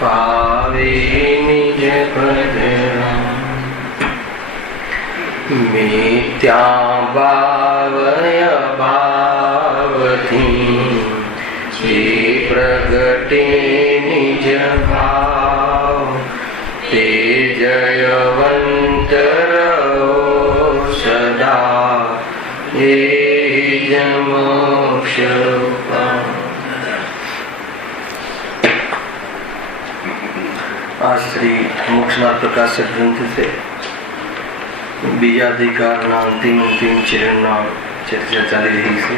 પાવે નિજ પદરા મિત્યા ભાવય ભાવથી જે પ્રગટે નિજ ભાવ તે જયવંત રહો સદા એ જ મોક્ષ આ શ્રી મોક્ષના પ્રકાશક ગ્રંથ છે. બીજા અધિકારના અંતિમ ચરણના ચર્ચા ચાલી રહી છે.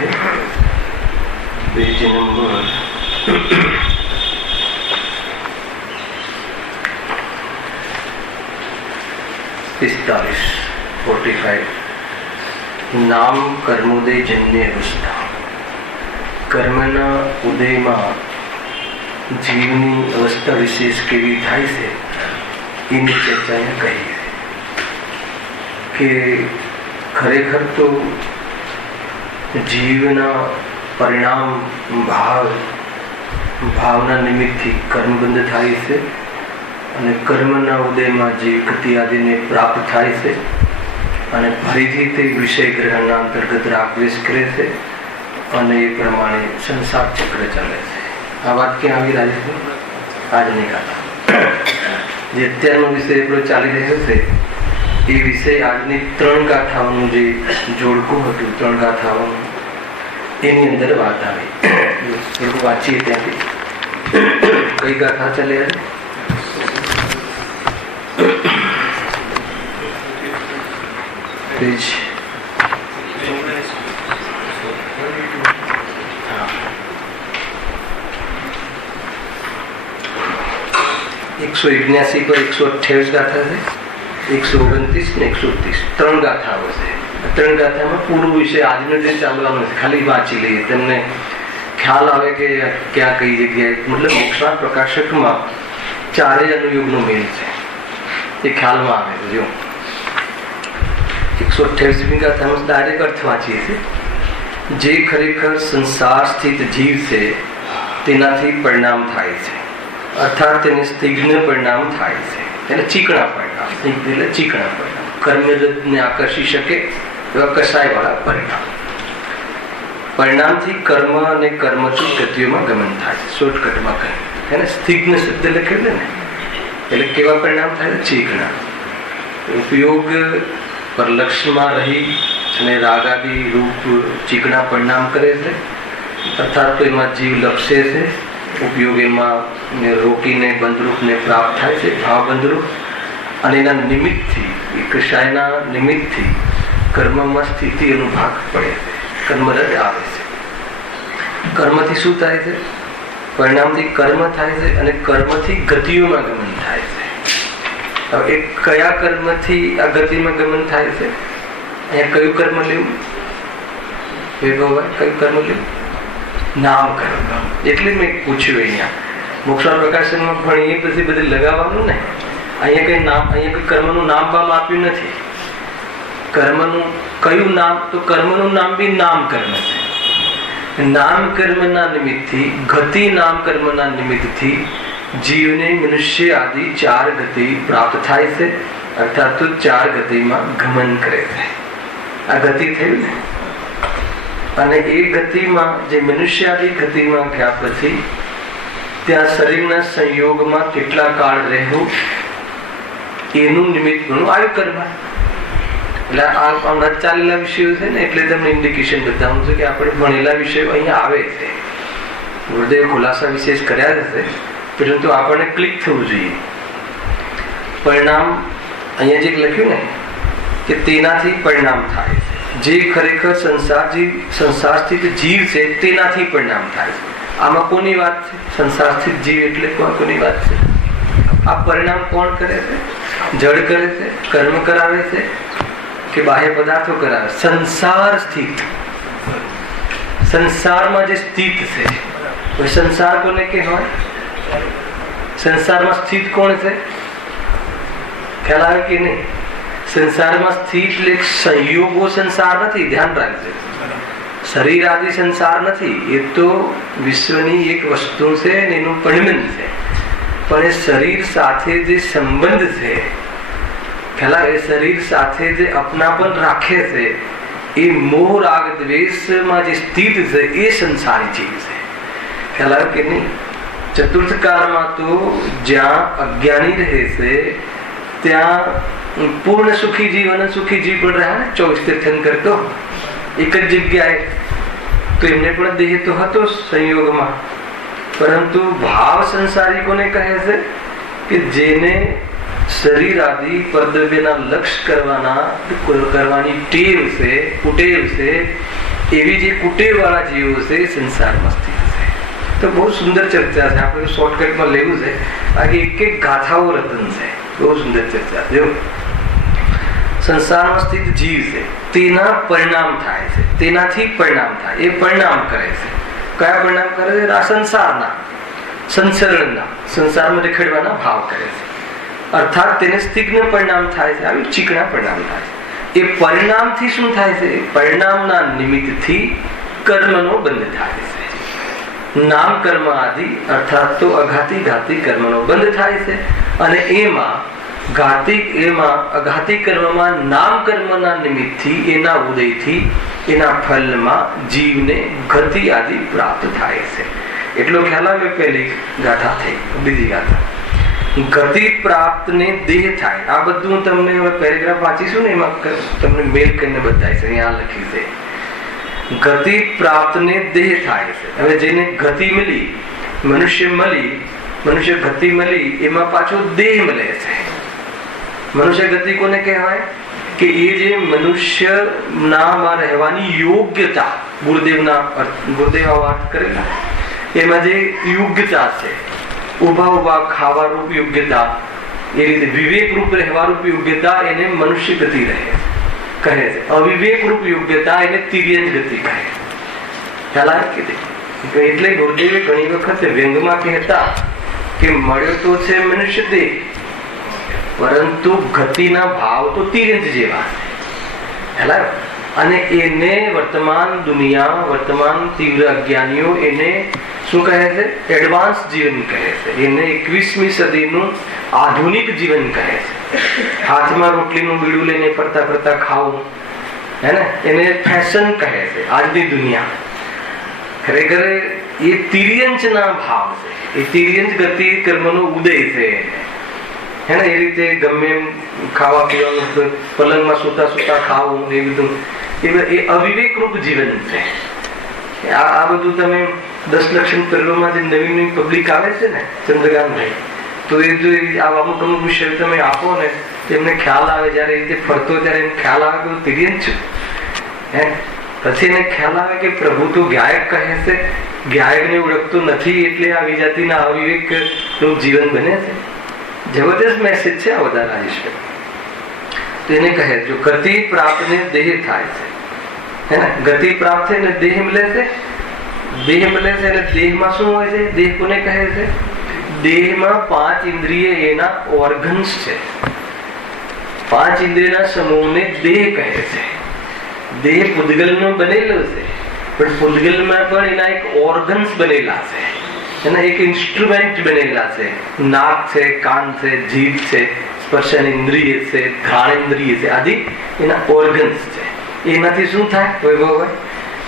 પેજ નંબર 45 નામ કર્મોદય જન્ય અવસ્થા. કર્મના ઉદયમાં જીવની અવસ્થા વિશેષ કેવી થાય છે એની ચર્ચા કહી કે ખરેખર તો જીવના પરિણામ ભાવના નિમિત્તથી કર્મ બંધ થાય છે અને કર્મના ઉદયમાં જીવ ગતિ આદિને પ્રાપ્ત થાય છે અને ફરીથી તે વિષય ગ્રહણના અંતર્ગત રાગદ્વેષ કરે છે અને એ પ્રમાણે સંસાર ચક્ર ચાલે છે. આ વાત ક્યાં આવી રહી છે? આજની ગાથા જે અત્યારનો વિષય આપણો ચાલી રહ્યો છે એ વિષય આજની 3 ગાથાઓનું જે જોડકું હતું, 3 ગાથાઓનું એની અંદર વાત આવી. થોડું વાંચીએ ત્યાંથી. કઈ ગાથા ચાલે? 179 પર 128 ગાથા છે, 129 ને 130 3 ગાથાઓ છે. 3 ગાથામાં પૂરું વિષય આજનો જે ચાલવાનો છે ખાલી વાંચી લઈએ, તમને ખ્યાલ આવે કે ક્યાં કઈ જગ્યાએ, મતલબ મોક્ષના પ્રકાશકમાં 4 અનુયુગનો મેળ છે એ ખ્યાલમાં આવે. જો 128મી ગાથામાં ડાયરેક્ટ અર્થ વાંચીએ છીએ. જે ખરેખર સંસાર સ્થિત જીવ છે તેનાથી પરિણામ થાય છે, અર્થાત તેને સ્નિગ્ધ પરિણામ થાય છે, તેને ચીકણા પરિણામ. સ્નિગ્ધ એટલે ચીકણા પરિણામ, કર્મરજને આકર્ષી શકે એવા કસાયવાળા પરિણામ. પરિણામથી કર્મ અને કર્મથી ગતિઓમાં ગમન થાય છે. શોર્ટકટમાં કહે એને સ્નિગ્ધ શબ્દ લખેલું ને, એટલે કેવા પરિણામ થાય? ચીકણા. ઉપયોગ પર લક્ષ્યમાં રહી અને રાગાદી રૂપ ચીકણા પરિણામ કરે છે, અર્થાત તો એમાં જીવ લપસે છે. ઉપયોગ એમાં રોકીને બંધરૂપને પ્રાપ્ત થાય છે, ભાવ બંધરૂપ. અને એના નિમિત્તથી, એ કષાયના નિમિત્તથી કર્મમાં સ્થિતિ અનુભાગ પડે છે, કર્મરજ આવે છે. કર્મથી શું થાય છે? પરિણામથી કર્મ થાય છે અને કર્મથી ગતિઓમાં ગમન થાય છે. હવે એ કયા કર્મથી આ ગતિમાં ગમન થાય છે? અહીંયા કયું કર્મ લેવું? કયું કર્મ લેવું? નામ કર્મ. એટલે મેં પૂછ્યું અહીંયા મોક્ષના પ્રકાશનમાં ભણીએ પછી બધું લગાવવાનું ને. અહીંયા કઈ નામ, અહીંયા કઈ કર્મનું નામ બામ આપ્યું નથી. કર્મનું કયું નામ? તો કર્મનું નામ બી નામ કર્મ છે. નામ કર્મના નિમિત્તથી, ગતિ નામ કર્મના નિમિત્તથી જીવને મનુષ્ય આદિ 4 ગતિ પ્રાપ્ત થાય છે, અર્થાત તો 4 ગતિમાં ગમન કરે છે. આ ગતિ થયું ને. અને એ ગતિમાં જે મનુષ્ય આદિ ગતિમાં ગયા પછી ત્યાં શરીરના સંયોગમાં કેટલા કાળ રહેવું એનું નિમિત્ત ઘણું આવ્યું કરવા. એટલે આ હમણાં ચાલેલા વિષયો છે ને, એટલે તમને ઇન્ડિકેશન બતાવું છું કે આપણે ભણેલા વિષયો અહીંયા આવે છે. ગુરુદેવ ખુલાસા વિશેષ કર્યા હશે, પરંતુ આપણને ક્લિક થવું જોઈએ. પરિણામ અહીંયા જે લખ્યું ને કે તેનાથી પરિણામ થાય છે. જે ખરેખર સંસાર સ્થિત જીવ છે તેનાથી પરિણામ થાય છે. આમાં કોની વાત છે? સંસાર સ્થિત જીવ એટલે કોની વાત છે? આ પરિણામ કોણ કરે છે? જડ કરે છે? કર્મ કરાવે છે કે બાહ્ય પદાર્થો કરાવે? સંસાર સ્થિત, સંસારમાં જે સ્થિત છે. સંસાર કોને કહેવાય? સંસારમાં સ્થિત કોણ છે? ખ્યાલ આવે કે નહીં? સંસારમાં સ્થિત એટલે સંયોગો સંસાર નથી, ધ્યાન રાખજો. શરીર આદિ સંસાર નથી, એ તો વિશ્વની એક વસ્તુ છે, એનું પરિણામ છે. પણ એ શરીર સાથે જે સંબંધ છે, પેલા એ શરીર સાથે જે અપનાપન રાખે છે, એ મોહ રાગ દ્વેષમાં જે સ્થિત છે, એ સંસારી જીવ છે. ખ્યાલ કે નહીં? ચતુર્થ કાળમાં તો જ્યાં અજ્ઞાની રહે છે ત્યાં પૂર્ણ સુખી જીવ અને સુખી જીવ પણ રહ્યા ને, 24 તીર્થંકર તો એક જ જગ્યાએ. તો એમને પણ દેહ તો હતો સંયોગમાં, પરંતુ ભાવ સંસારી કોને કહે છે કે જેને શરીર આદિ પરદ્રવ્યના લક્ષ્ય કરવાની ટેવ છે, કુટેવ છે, એવી જે કુટેવ વાળા જીવો છે એ સંસારમાં સ્થિત છે. તો બહુ સુંદર ચર્ચા છે, આપણે શોર્ટકટમાં લેવું છે. આગે એક એક ગાથાઓ રતન છે, બહુ સુંદર ચર્ચા. જો સંસારમાં સ્થિત જીવ છે, તેના પરિણામ થાય છે, તેનાથી પરિણામ થાય, એ પરિણામ કરે છે. કયા પરિણામ કરે છે? આ સંસારના, સંસરણના, સંસારમાં રેખડવાના ભાવ કરે છે. અર્થાત તેને સ્તિગ્ન પરિણામ થાય છે, આવી ચીકણા પરિણામ થાય છે. એ પરિણામથી શું થાય છે? પરિણામના નિમિત્તથી કર્મનો બંધ થાય છે. નામ કર્મ આદિ અર્થાત તો અઘાતી ઘાતી કર્મનો બંધ થાય છે. અને એમાં અઘાતી કર્મમાં નામ કર્મના નિમિત્તથી, એના ઉદયથી, એના ફલમાં જીવને ગતિ આદિ પ્રાપ્ત થાય છે. એટલો ખ્યાલ આવે. પહેલી ગાથા થઈ. બીજી ગાથા, ગતિ પ્રાપ્ત ને દેહ થાય. આ બધું તમને હવે પેરેગ્રાફ વાંચીશું ને, એમાં તમને મેલ કરીને બતાય છે. અહીંયા લખ્યું છે ગતિ પ્રાપ્ત ને દેહ થાય છે. હવે જેને ગતિ મળી, મનુષ્ય ગતિ મળી, એમાં પાછો દેહ મળે છે. મનુષ્ય ગતિ કોને કહેવાય? કે એ જે મનુષ્યના રહેવાની યોગ્યતા, ગુરુદેવ વાત કરેલા, એમાં જે યોગ્યતા છે, ઉભા ખાવા રૂપ યોગ્યતા, એ રીતે વિવેક રૂપ રહેવા રૂપ યોગ્યતા, એને મનુષ્ય ગતિ કહે છે. અવિવેક રૂપ યોગ્યતા એને તિર્યંજ ગતિ કહે. ખ્યાલ કીધી. એટલે ગુરુદેવે ઘણી વખત વ્યંગમાં કહેતા કે મળ્યો તો છે મનુષ્ય દેહ, પરંતુ ગતિના ભાવ તો તિર્યંજ જેવા છે. અને એને વર્તમાન દુનિયા, વર્તમાન તીવ્ર અજ્ઞાનીઓ એને શું કહે છે? એડવાન્સ જીવન કહે છે. એને 21મી સદીનું આધુનિક જીવન કહે છે. હાથમાં રોટલીનું બીડું લઈને ફરતા ફરતા ખાવું, હે ને, એને ફેશન કહે છે આજની દુનિયા. ખરેખર એ તિર્યંજના ભાવ છે, એ તિર્યંજ ગતિ કર્મનો ઉદય છે. હે ને, એ રીતે ગમે એમ ખાવા પીવાનું, પલંગમાં સુતા સુતા ખાવું, એ બધું એ અવિવેક રૂપ જીવન છે. આ બધું તમે 10 લક્ષણ પહેલોમાં જે નવી નવી પબ્લિક આવે છે ને, ચંદ્રકાંતભાઈ, તો એ જો અમુક વિષય તમે આપો ને, એમને ખ્યાલ આવે. જયારે એ રીતે ફરતો ત્યારે એમ ખ્યાલ આવે કે તિર્યંજ છું. હે, પછી એને ખ્યાલ આવે કે પ્રભુ તો ગાયક કહે છે, ગાયકને ઓળખતો નથી, એટલે આવી જાતિના અવિવેક નું જીવન બને છે. જબરદસ્ત મેસેજ છે આ બધા રાજેશ્વર. તો એને કહે જો ગતિ પ્રાપ્ત ને દેહ થાય છે, હે ને, ગતિ પ્રાપ્ત છે ને દેહ મળે છે. દેહ મળે છે અને દેહમાં શું હોય છે? દેહ કોને કહે છે? દેહમાં 5 ઇન્દ્રિય એના ઓર્ગન્સ છે. 5 ઇન્દ્રિયના સમૂહને દેહ કહે છે. દેહ પૂદગલનો બનેલો છે, પણ પૂદગલમાં પણ એના એક ઓર્ગન્સ બનેલા છે, એના એક ઇન્સ્ટ્રુમેન્ટ બનેલા છે. નાક છે, કાન છે, જીભ છે, સ્પર્શન ઇન્દ્રિય છે, ઘ્રાણ ઇન્દ્રિય છે, આદિ એના ઓર્ગન્સ છે. એનાથી શું થાય? વૈભવભાઈ,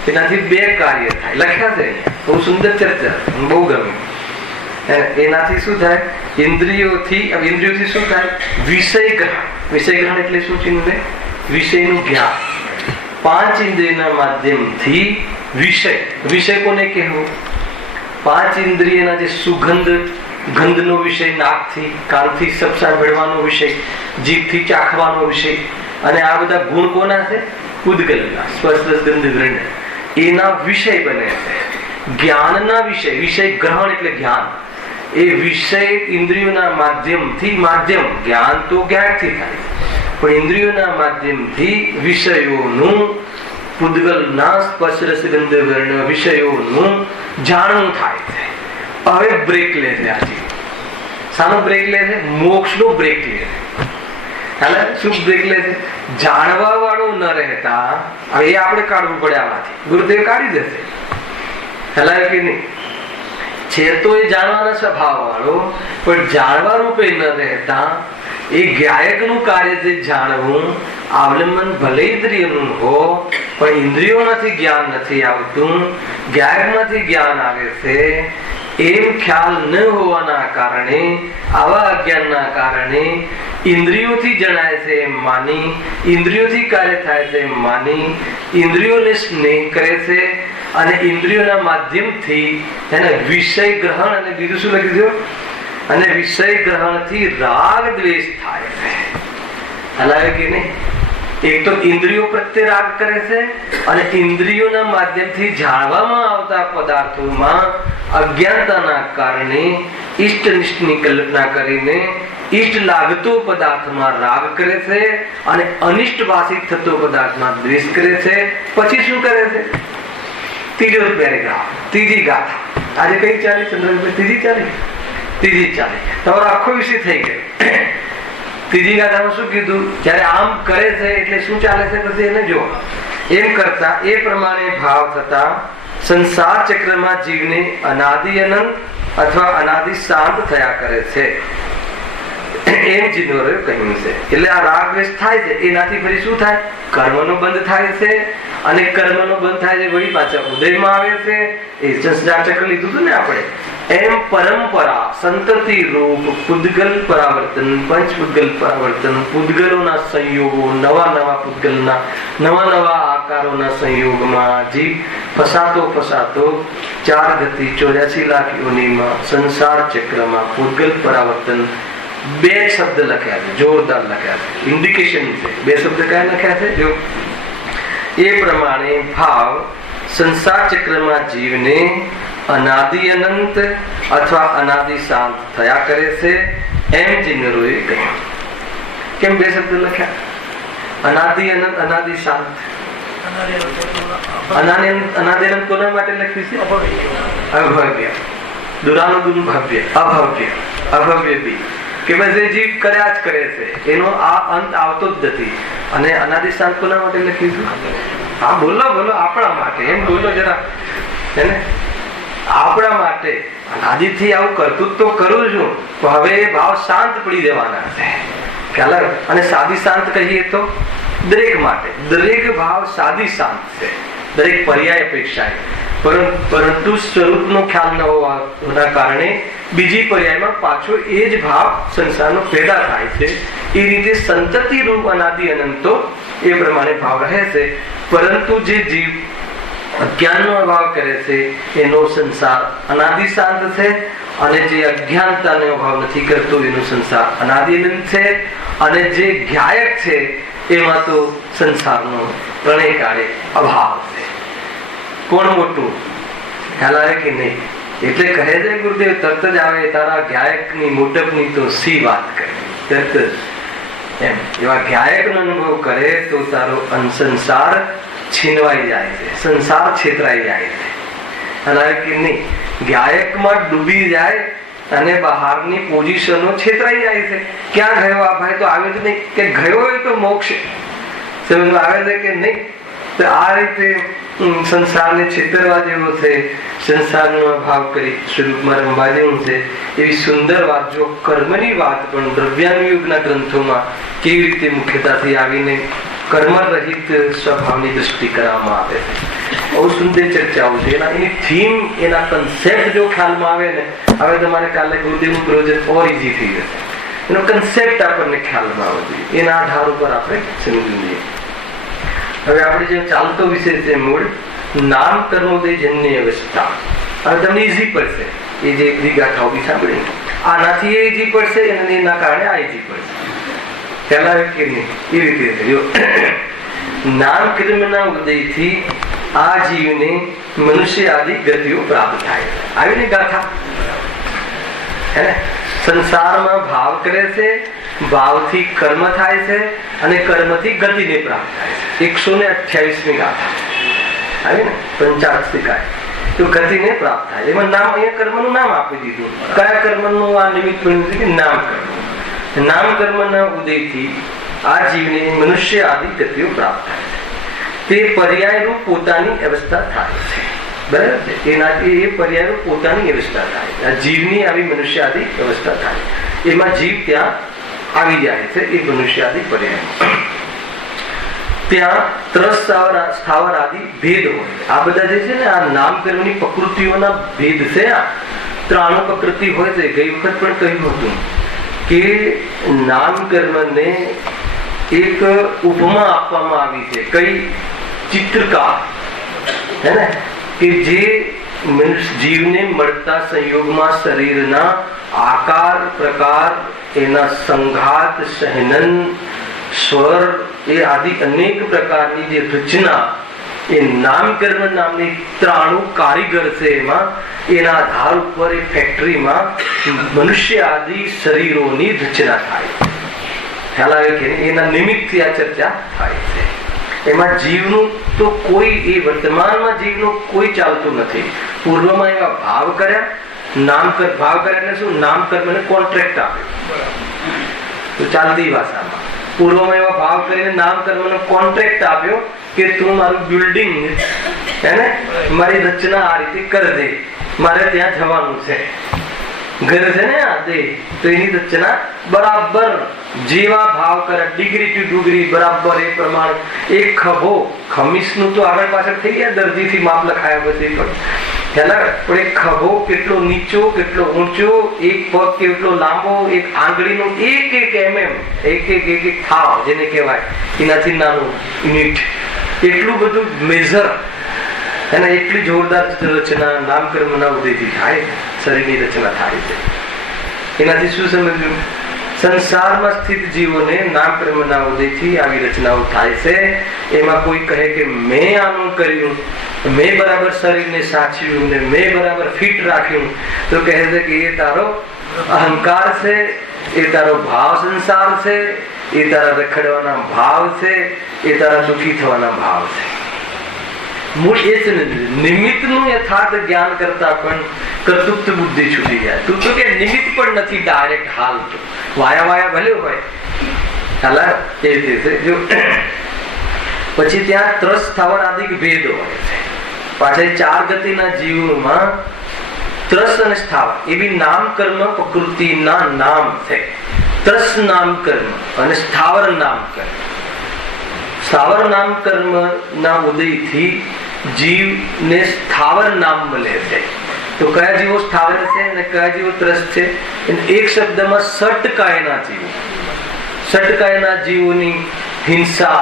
એનાથી 2 કાર્ય થાય. લખ્યા છે, બહુ સુંદર ચર્ચા, બહુ ગમે. એનાથી શું થાય? ઇન્દ્રિયોથી શું થાય? વિષય ગ્રહણ. વિષય ગ્રહણ એટલે શું છે? વિષયનું જ્ઞાન. 5 ઇન્દ્રિયના માધ્યમથી વિષય કોને કહેવું? 5 ઇન્દ્રિયના જે ગંધનો વિષય, નાકથી, કાનથી શબ્દ સાંભળવાનો વિષય, જીભથી ચાખવાનો વિષય, અને આ બધા ગુણ કોના છે? પૂદગલના. સ્પર્શ રસ ગંધ ગ્રહણ એના વિષય બને છે. જ્ઞાનના વિષય ગ્રહણ એટલે જ્ઞાન. એ વિષય ઇન્દ્રિયોના માધ્યમથી, જ્ઞાન તો જ્ઞાનથી થાય, પણ ઇન્દ્રિયોના માધ્યમથી વિષયોનું, પૂદગલના સ્પર્શ રસ ગંધ વર્ણ વિષયોનું જાણવું થાય છે. હવે બ્રેક લે છે આજે. શાનો બ્રેક લે છે? મોક્ષનો બ્રેક લે છે. સુખ એટલે જાણવા વાળો ન રહેતા, હવે એ આપણે કાઢવું પડે આમાંથી, ગુરુદેવ કાઢી દેશે. ખ્યાલ કે નહીં? છે તો એ જાણવાના સ્વભાવ વાળો, પણ જાણવા રૂપે ન રહેતા એ ગાયકનું કાર્ય છે જાણવું. અવલંબન ભલે ઇન્દ્રિયનું હો, પણ ઇન્દ્રિયોમાંથી જ્ઞાન નથી આવતું, ગાયકમાંથી જ્ઞાન આવે છે. એમ ખ્યાલ ન હોવાના કારણે, આવા અજ્ઞાનના કારણે ઇન્દ્રિયોથી જણાય છે એમ માની, ઇન્દ્રિયોથી કાર્ય થાય છે એમ માની, ઇન્દ્રિયોને સ્નેહ કરે છે અને ઇન્દ્રિયોના માધ્યમથી એને વિષય ગ્રહણ, અને બીજું શું લખી દો, અને વિષય ગ્રહણથી રાગ દ્વેષ થાય છે. હલાવે કે નહીં? એક તો ઇન્દ્રિયો પ્રત્યે રાગ કરે છે, અને ઇન્દ્રિયોના માધ્યમથી જાણવામાં આવતા પદાર્થોમાં અજ્ઞાનતાના કારણે ઇષ્ટ નિષ્ઠની કલ્પના કરીને ઇષ્ટ લાગતો પદાર્થમાં રાગ કરે છે, અને અનિષ્ટ વાસિત થતો પદાર્થમાં દ્વેષ કરે છે. પછી શું કરે છે? ત્રીજો પેરેગ્રાફ, ત્રીજી ગાથા. આજે કઈ ચાલી ચંદ્રભાઈ? ત્રીજી ચાલી. તમારો આખો વિષય થઈ ગયો. ત્રીજી ગાથામાં શું કીધું? જયારે આમ કરે છે એટલે શું ચાલે છે પછી એને જો. એમ કરતા એ પ્રમાણે ભાવ થતા સંસાર ચક્રમાં જીવને અનાદિ અનંત અથવા અનાદિ શાંત થયા કરે છે, એમ જીનોરે કહ્યું છે. એટલે આ રાગ દ્વેષ થાય છે, એનાથી ફરી શું થાય? કર્મનો બંધ થાય છે, અને કર્મનો બંધ થાય છે વળી પાછા ઉદયમાં આવે છે. એ સંસાર ચક્ર લીધું હતું ને આપણે. એમ પરંપરા સંતતિ રૂપ પૂદગલ પરાવર્તન, પંચ પૂદગલ પરાવર્તન, પૂદગલોના સંયોગો, નવા નવા પૂદગલના નવા નવા આકારોના સંયોગમાં જીવ ફસાતો 4 ગતિ 84 લાખ યોનિમાં સંસાર ચક્રમાં પૂદગલ પરાવર્તન. 2 શબ્દ લખ્યા છે, જોરદાર લખ્યા છે, ઇન્ડિકેશન છે. 2 શબ્દ કયા લખ્યા છે? જો એ પ્રમાણે ભાવ સંસાર ચક્રમાં જીવને અનાદિ અનંત અથવા અનાદિ શાંત થયા કરે છે, એમ જીનરોએ કહ્યું. કેમ 2 શબ્દ લખ્યા? અનાદિ અનંત, અનાદિ શાંત. અનાદિ અનંત કોના માટે લખ્યું છે? અભવ્ય. દુરાનુદુન ભવ્ય, અભવ્ય, અભવ્ય બી. કે બસ એ જીવ કર્યા જ કરે છે, એનો આ અંત આવતો જ નથી. અને અનાદિ શાંત કોના માટે લખ્યું? હા બોલો બોલો, આપણા માટે. એમ બોલો જરા, હે? આપણા માટે. આદિથી આવું કરતું તો કરું છું, તો હવે એ ભાવ શાંત પડી દેવાના છે. ખ્યાલ? અને સાદી શાંત કહીએ તો દરેક માટે, દરેક ભાવ સાદી શાંત છે, દરેક પર્યાય અપેક્ષાએ. પરંતુ સ્વરૂપનો ખ્યાલ ન હોવાના કારણે બીજી પર્યાયમાં પાછો એ જ ભાવ સંસારનો પેદા થાય છે. એ રીતે સંતતિ રૂપ અનાદિ અનંતો એ પ્રમાણે ભાવ રહે છે. પરંતુ જે જીવ અજ્ઞાનનો અભાવ કરે છે એનો સંસાર અનાદિ શાંત છે, અને જે અજ્ઞાનતાનો અભાવ નથી કરતો એનો સંસાર અનાદિ અનંત છે. અને જે જ્ઞાયક છે એમાં તો સંસારનો પ્રણય કાળે અભાવ છે. કોણ મોટું? ખ્યાલ આવે કે નહીં? એટલે કહે છે ગુરુદેવ, તરત જ આવે તારા જ્ઞાયકની મોટપની તો સી વાત કરે, તરત જ. એમ એવા જ્ઞાયકનો અનુભવ કરે તો તારો સંસાર છીનવાઈ જાય છે, સંસાર છેતરાઈ જાય છે. ખ્યાલ કે નહીં? જ્ઞાયકમાં ડૂબી જાય અને બહારની પોઝિશનો છેતરાઈ જાય છે. ક્યાં ગયો આ ભાઈ? તો આવે જ નહીં. કે ગયો હોય તો મોક્ષ સમજમાં આવે છે કે નહીં? તો આ રીતે સંસારને છેતરવા જેવો છે, સંસારનો અભાવ કરી સ્વરૂપમાં રમવા જેવું છે. એવી સુંદર વાત જો કર્મની વાત પણ દ્રવ્યાનુયોગના ગ્રંથોમાં કેવી રીતે મુખ્યતાથી આવીને કર્મરહિત સ્વભાવની દ્રષ્ટિ કરવામાં આવે છે. બહુ સુંદર ચર્ચાઓ છે. એની થીમ, એના કન્સેપ્ટ જો ખ્યાલમાં આવે ને, હવે તમારે કાલે ગુરુદેવનું પ્રયોજન ઓર ઈઝી થઈ જશે. એનો કન્સેપ્ટ આપણને ખ્યાલમાં આવવો જોઈએ. એના આધાર ઉપર આપણે સમજી લઈએ. હવે આપણે જે ચાલતો વિષય છે મૂળ નામ કર્મોદય જન્ય અવસ્થા. હવે તમને ઈઝી પડશે એ જે ગાથાઓ બી સાંભળી, આનાથી એ ઈઝી પડશે અને એના કારણે આ ઈઝી પડશે. પહેલા કે નહીં એ રીતે નામ કર્મના ઉદયથી આ જીવને મનુષ્ય આદિ ગતિઓ પ્રાપ્ત થાય. આવીને ગાથા હે ને? સંસારમાં ભાવ કરે છે, ભાવથી કર્મ થાય છે, અને કર્મથી ગતિને પ્રાપ્ત થાય છે. 128મી ગાથા આવી ને, પંચાક્ષિકાય. તો ગતિને પ્રાપ્ત થાય. એમાં નામ, અહીંયા કર્મનું નામ આપી દીધું. કયા કર્મનું આ નિમિત્ત બન્યું છે? કે નામ કર્મ. નામ કર્મના ઉદયથી આ જીવને મનુષ્ય આદિ ગતિઓ પ્રાપ્ત થાય છે. તે પર્યાયરૂપ પોતાની અવસ્થા થાય છે. બરાબર છે? એનાથી એ પર્યાયરૂપ પોતાની અવસ્થા થાય. આ જીવની આવી મનુષ્ય આદિ અવસ્થા થાય, એમાં જીવ ત્યાં આવી જાય છે. એ મનુષ્ય આદિ પર્યાય ત્યાં ત્રસ સ્થાવર આદિ ભેદ હોય. આ બધા જે છે ને, આ નામકર્મની પ્રકૃતિઓના ભેદ છે. આ ત્રાણુ પ્રકૃતિ હોય છે. ગઈ વખત પણ કહ્યું હતું કે નામકર્મને એક ઉપમા આપવામાં આવી છે. કઈ? ચિત્રકાર, હે ને, કે જે જીવને મળતા સંયોગમાં શરીરના આકાર પ્રકાર, એના સંઘાત, સહનન, સ્વર, એ આદિ અનેક પ્રકારની જે રચના એ નામકર્મ નામની ત્રાણુ કારીગર છે, એમાં એના આધાર ઉપર એ ફેક્ટરીમાં મનુષ્ય આદિ શરીરોની રચના થાય. ખ્યાલ આવે કે એના નિમિત્તથી આ ચર્ચા થાય છે. એમાં જીવનું તો કોઈ, એ વર્તમાનમાં જીવનું કોઈ ચાલતું નથી. પૂર્વમાં એવા ભાવ કર્યા, ભાવ કર્યા એટલે શું? નામકર્મને કોન્ટ્રાક્ટ આપ્યો, તો ચાલતી ભાષામાં પૂર્વમાં એવા ભાવ કરીને નામકર્મનો કોન્ટ્રાક્ટ આપ્યો કે તું મારું બિલ્ડિંગ, હે ને, મારી રચના આ રીતે કરી દે, મારે ત્યાં જવાનું છે. ઘર છે ને આ દે, તો એની રચના બરાબર જેવા ભાવ કરે, ડિગ્રી ટુ ડિગ્રી બરાબર એ પ્રમાણે. એક ખભો, ખમીસનું તો આગળ પાછળ થઈ ગયા, દર્જીથી માપ લખાયા પછી પણ પણ એક ખભો કેટલો નીચો, કેટલો ઊંચો, એક પગ કેટલો લાંબો, એક આંગળીનો એક એક થાવ જેને કહેવાય, એનાથી નાનું યુનિટ, એટલું બધું મેજર, અને એટલી જોરદાર રચના નામકર્મના ઉદયથી થાય, શરીરની રચના થાય છે. એનાથી શું સમજ્યું? સંસારમાં સ્થિત જીવોને નામકર્મના ઉદયથી આવી રચનાઓ થાય છે. એમાં કોઈ કહે કે મેં આનું કર્યું, મેં બરાબર શરીરને સાચવ્યું ને મેં બરાબર ફિટ રાખ્યું, તો કહે છે કે એ તારો અહંકાર છે, એ તારો ભાવ સંસાર છે, એ તારા રખડવાના ભાવ છે, એ તારા દુઃખી થવાના ભાવ છે. મૂળ એ જ નિમિત્તનું યથાર્થ જ્ઞાન કરતા પણ કર્તૃત્વ બુદ્ધિ છૂટી જાય. તું તો કે નિમિત્ત પણ નથી ડાયરેક્ટ હાલ, તો વાયા વાયા ભલે હોય, હાલા એ રીતે જો. પછી ત્યાં ત્રસ સ્થાવર આદિ ભેદ હોય છે. પાછળ 4 ગતિના જીવોમાં ત્રસ અને સ્થાવર એવી નામકર્મ પ્રકૃતિના નામ છે. ત્રસ નામકર્મ અને સ્થાવર નામકર્મ. સ્થાવર નામકર્મ ના ઉદયથી જીવને સ્થાવર નામ મળે છે. તો કયા જીવો સ્થાવર છે અને કયા જીવો ત્રસ છે? એક શબ્દમાં ષટકાયના જીવો. ષટકાયના જીવોની હિંસા,